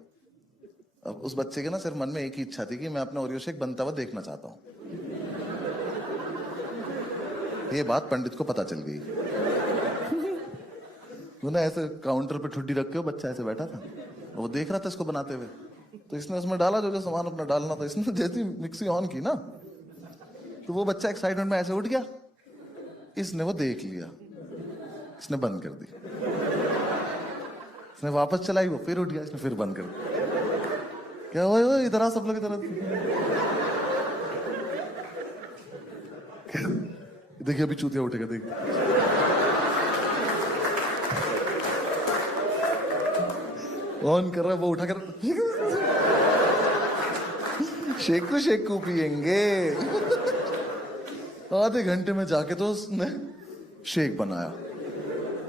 अब उस बच्चे के ना सिर्फ मन में एक ही इच्छा थी कि मैं अपना ओरियो शेक बनता हुआ देखना चाहता हूं। ये बात पंडित को पता चल गई। वो ना ऐसे काउंटर पे ठुड्डी रख के, बच्चा ऐसे बैठा था, वो देख रहा था इसको बनाते हुए। तो इसने उसमें डाला जो जो सामान अपना डालना था। इसने जैसी मिक्सी ऑन की ना, तो वो बच्चा एक्साइटमेंट में ऐसे उठ गया। इसने वो देख लिया, इसने बंद कर दी। इसने वापस चलाई, वो फिर उठ गया, इसने फिर बंद कर दी। क्या हुआ, इधर आ सब लोग इधर। देखिए अभी चूतिया उठेगा, देखिए। ऑन कर रहा है, वो उठा कर शेकू पियेंगे। आधे घंटे में जाके तो उसने शेक बनाया,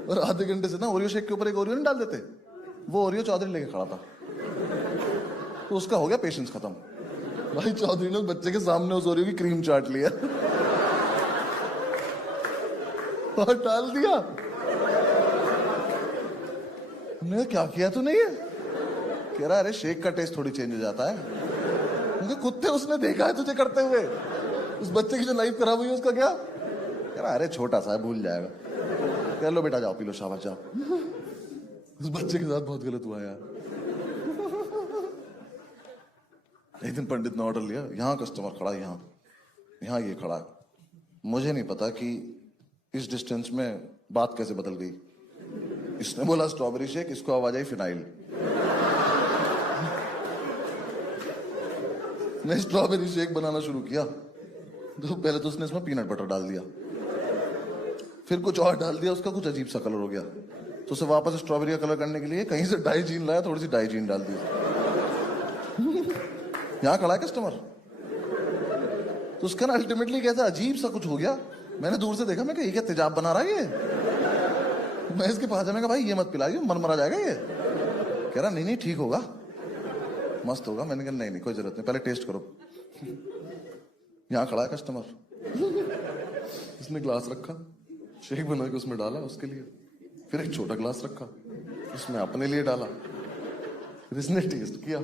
और आधे घंटे से ना ओरियो शेक के ऊपर एक ओरियो नहीं डाल देते, वो ओरियो चौधरी लेके खड़ा था। तो उसका हो गया पेशेंस खत्म। भाई चौधरी ने बच्चे के सामने उस ओरियो की क्रीम चाट लिया और डाल दिया। हमने क्या किया तूने ये? कह रहा अरे शेक का टेस्ट थोड़ी चेंज हो जाता है। कुत्ते उसने देखा है तुझे करते हुए। उस बच्चे की जो लाइफ खराब हुई है उसका क्या? कह रहा अरे छोटा सा है, भूल जाएगा। कह लो बेटा जाओ पी लो, शाबाश जाओ। उस बच्चे के साथ बहुत गलत हुआ यार। एक दिन पंडित ने ऑर्डर लिया, यहाँ कस्टमर खड़ा है, यहाँ ये खड़ा है। मुझे नहीं पता कि इस डिस्टेंस में बात कैसे बदल गई। इसने बोला स्ट्रॉबेरी शेक, इसको आवाज आई फिनाइल। ने स्ट्रॉबेरी शेक बनाना शुरू किया, तो पहले तो उसने इसमें पीनट बटर डाल दिया, फिर कुछ और डाल दिया, उसका कुछ अजीब सा कलर हो गया। तो उसे वापस स्ट्रॉबेरी का कलर करने के लिए कहीं से डाइजीन लाया, थोड़ी सी डाइजीन डाल दी। यहां खड़ा है कस्टमर, तो उसका ना अल्टीमेटली कैसा अजीब सा कुछ हो गया। मैंने दूर से देखा, मैं कहा ये क्या तेजाब बना रहा है ये। मैं इसके पास जाने का, भाई ये मत पिलाइए, मन मरा जाएगा ये। कह रहा नहीं ठीक होगा, मस्त होगा। मैंने कहा नहीं कोई जरूरत नहीं, पहले टेस्ट करो। यहां खड़ा है कस्टमर, इसने ग्लास रखा, शेक बना के उसमें डाला उसके लिए, फिर एक छोटा ग्लास रखा, उसमें अपने लिए डाला, फिर इसने टेस्ट किया।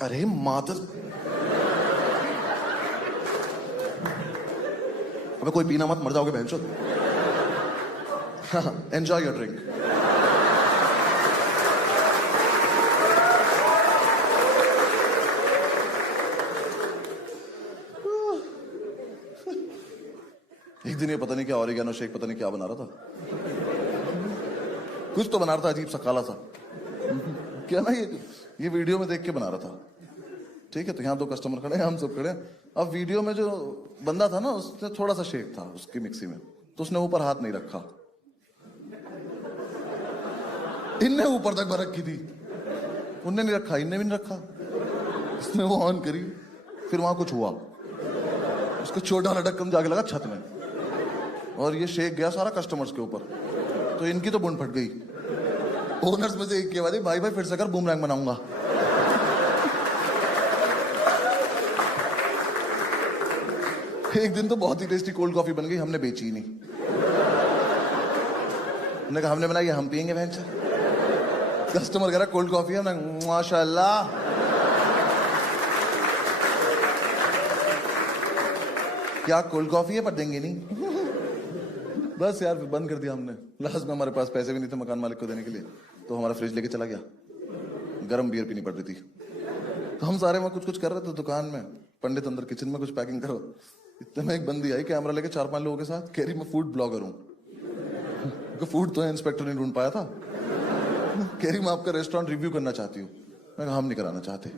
अरे मादर, अबे कोई पीना मत, मर जाओगे बहनचोद। Enjoy your drink. एक दिन ये पता नहीं क्या ऑरिगेनो शेक पता नहीं क्या बना रहा था। कुछ तो बना रहा था अजीब सा काला सा। क्या ना ये वीडियो में देख के बना रहा था। ठीक है, तो यहाँ 2 कस्टमर खड़े हैं, हम सब खड़े हैं। अब वीडियो में जो बंदा था ना, उसने थोड़ा सा शेक था उसकी मिक्सी में, तो उसने ऊपर हाथ नहीं रखा। इनने ऊपर तक भर रखी थी, उनने नहीं रखा, इनने भी नहीं रखा। उसने वो ऑन करी, फिर वहां कुछ हुआ, उसको छोटा लटक कम जाके लगा छत में, और ये शेक गया सारा कस्टमर्स के ऊपर। तो इनकी तो बुन फट गई। ओनर्स में से एक की आवाज, भाई भाई फिर से कर, बूमरैंग बनाऊंगा। एक दिन तो बहुत ही टेस्टी कोल्ड कॉफी बन गई, हमने बेची ही नहीं। हमने कहा हमने बनाई है, हम पियेंगे भैंस। कस्टमर कह रहा कोल्ड कॉफी है, माशाल्लाह। क्या कोल्ड कॉफी है, पर देंगे नहीं। बस यार, बंद कर दिया हमने। लास्ट में हमारे पास पैसे भी नहीं थे मकान मालिक को देने के लिए, तो हमारा फ्रिज लेके चला गया। गर्म बियर पीनी पड़ रही थी, तो हम सारे वहां कुछ कुछ कर रहे थे दुकान में। पंडित अंदर किचन में कुछ पैकिंग करो। इतने में एक बंदी आई कैमरा लेके 4-5 लोगों के साथ, कह रही मैं फूड ब्लॉगर हूँ। फूड तो इंस्पेक्टर नहीं ढूंढ पाया था। कह रही मैं आपका रेस्टोरेंट रिव्यू करना चाहती हूँ। मैं कहा हम नहीं कराना चाहते।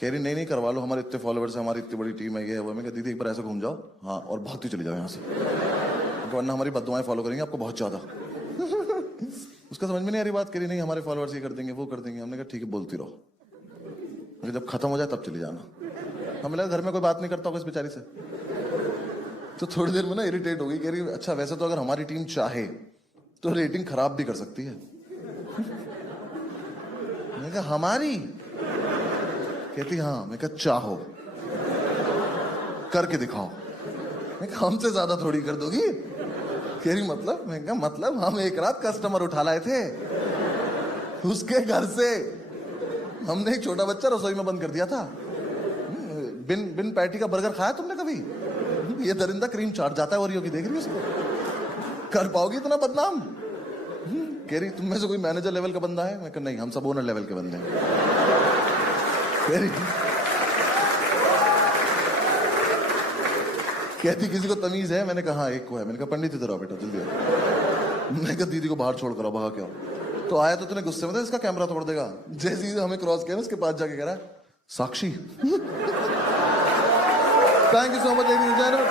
कह रही नहीं करवा लो, हमारे इतने फॉलोअर्स है, हमारी इतनी बड़ी टीम है, ये है वो। मैं कहा दीदी एक बार ऐसे घूम जाओ, हाँ, और भागती चली जाओ यहाँ से, वरना हमारी बददुआएं फॉलो करेंगे आपको बहुत ज्यादा। उसका समझ में नहीं आ रही बात। करी नहीं हमारे फॉलोअर्स ये कर देंगे वो कर देंगे। हमने कहा ठीक है बोलती रहो, जब खत्म हो जाए तब चली जाना। हमें लगा घर में कोई बात नहीं करता होगा इस बेचारी से। तो थोड़ी देर में ना इरिटेट हो गई। कह रही अच्छा वैसे तो अगर हमारी टीम चाहे तो रेटिंग खराब भी कर सकती है। मैंने कहा हमारी? कहती हाँ। मैं कहा चाहो करके दिखाओ। मैं कहा हमसे ज्यादा थोड़ी कर दोगी। कह रही मतलब? मैं कहा मतलब हम एक रात कस्टमर उठा लाए थे उसके घर से। हमने एक छोटा बच्चा रसोई में बंद कर दिया था। बिन पैटी का बर्गर खाया तुमने कभी? ये दरिंदा क्रीम चाट जाता है, और योगी देख रही है उसको। कर पाओगी इतना बदनाम? कह रही तुम में से कोई मैनेजर लेवल का बंदा है? मैं कहा नहीं, हम सब ओनर लेवल के बंदे हैं। कह रही कहती किसी को तमीज है? मैंने कहा हाँ एक को है। मैंने कहा पंडित इधर आओ बेटा जल्दी आओ। मैंने कहा दीदी को बाहर छोड़ कर आओ, भगा क्यों? तो आया तो तूने गुस्से में था इसका कैमरा तोड़ देगा। जैसे ही हमें क्रॉस किया ना, उसके पास जाके कह रहा है Sakshi. Thank you so much ladies and gentleman.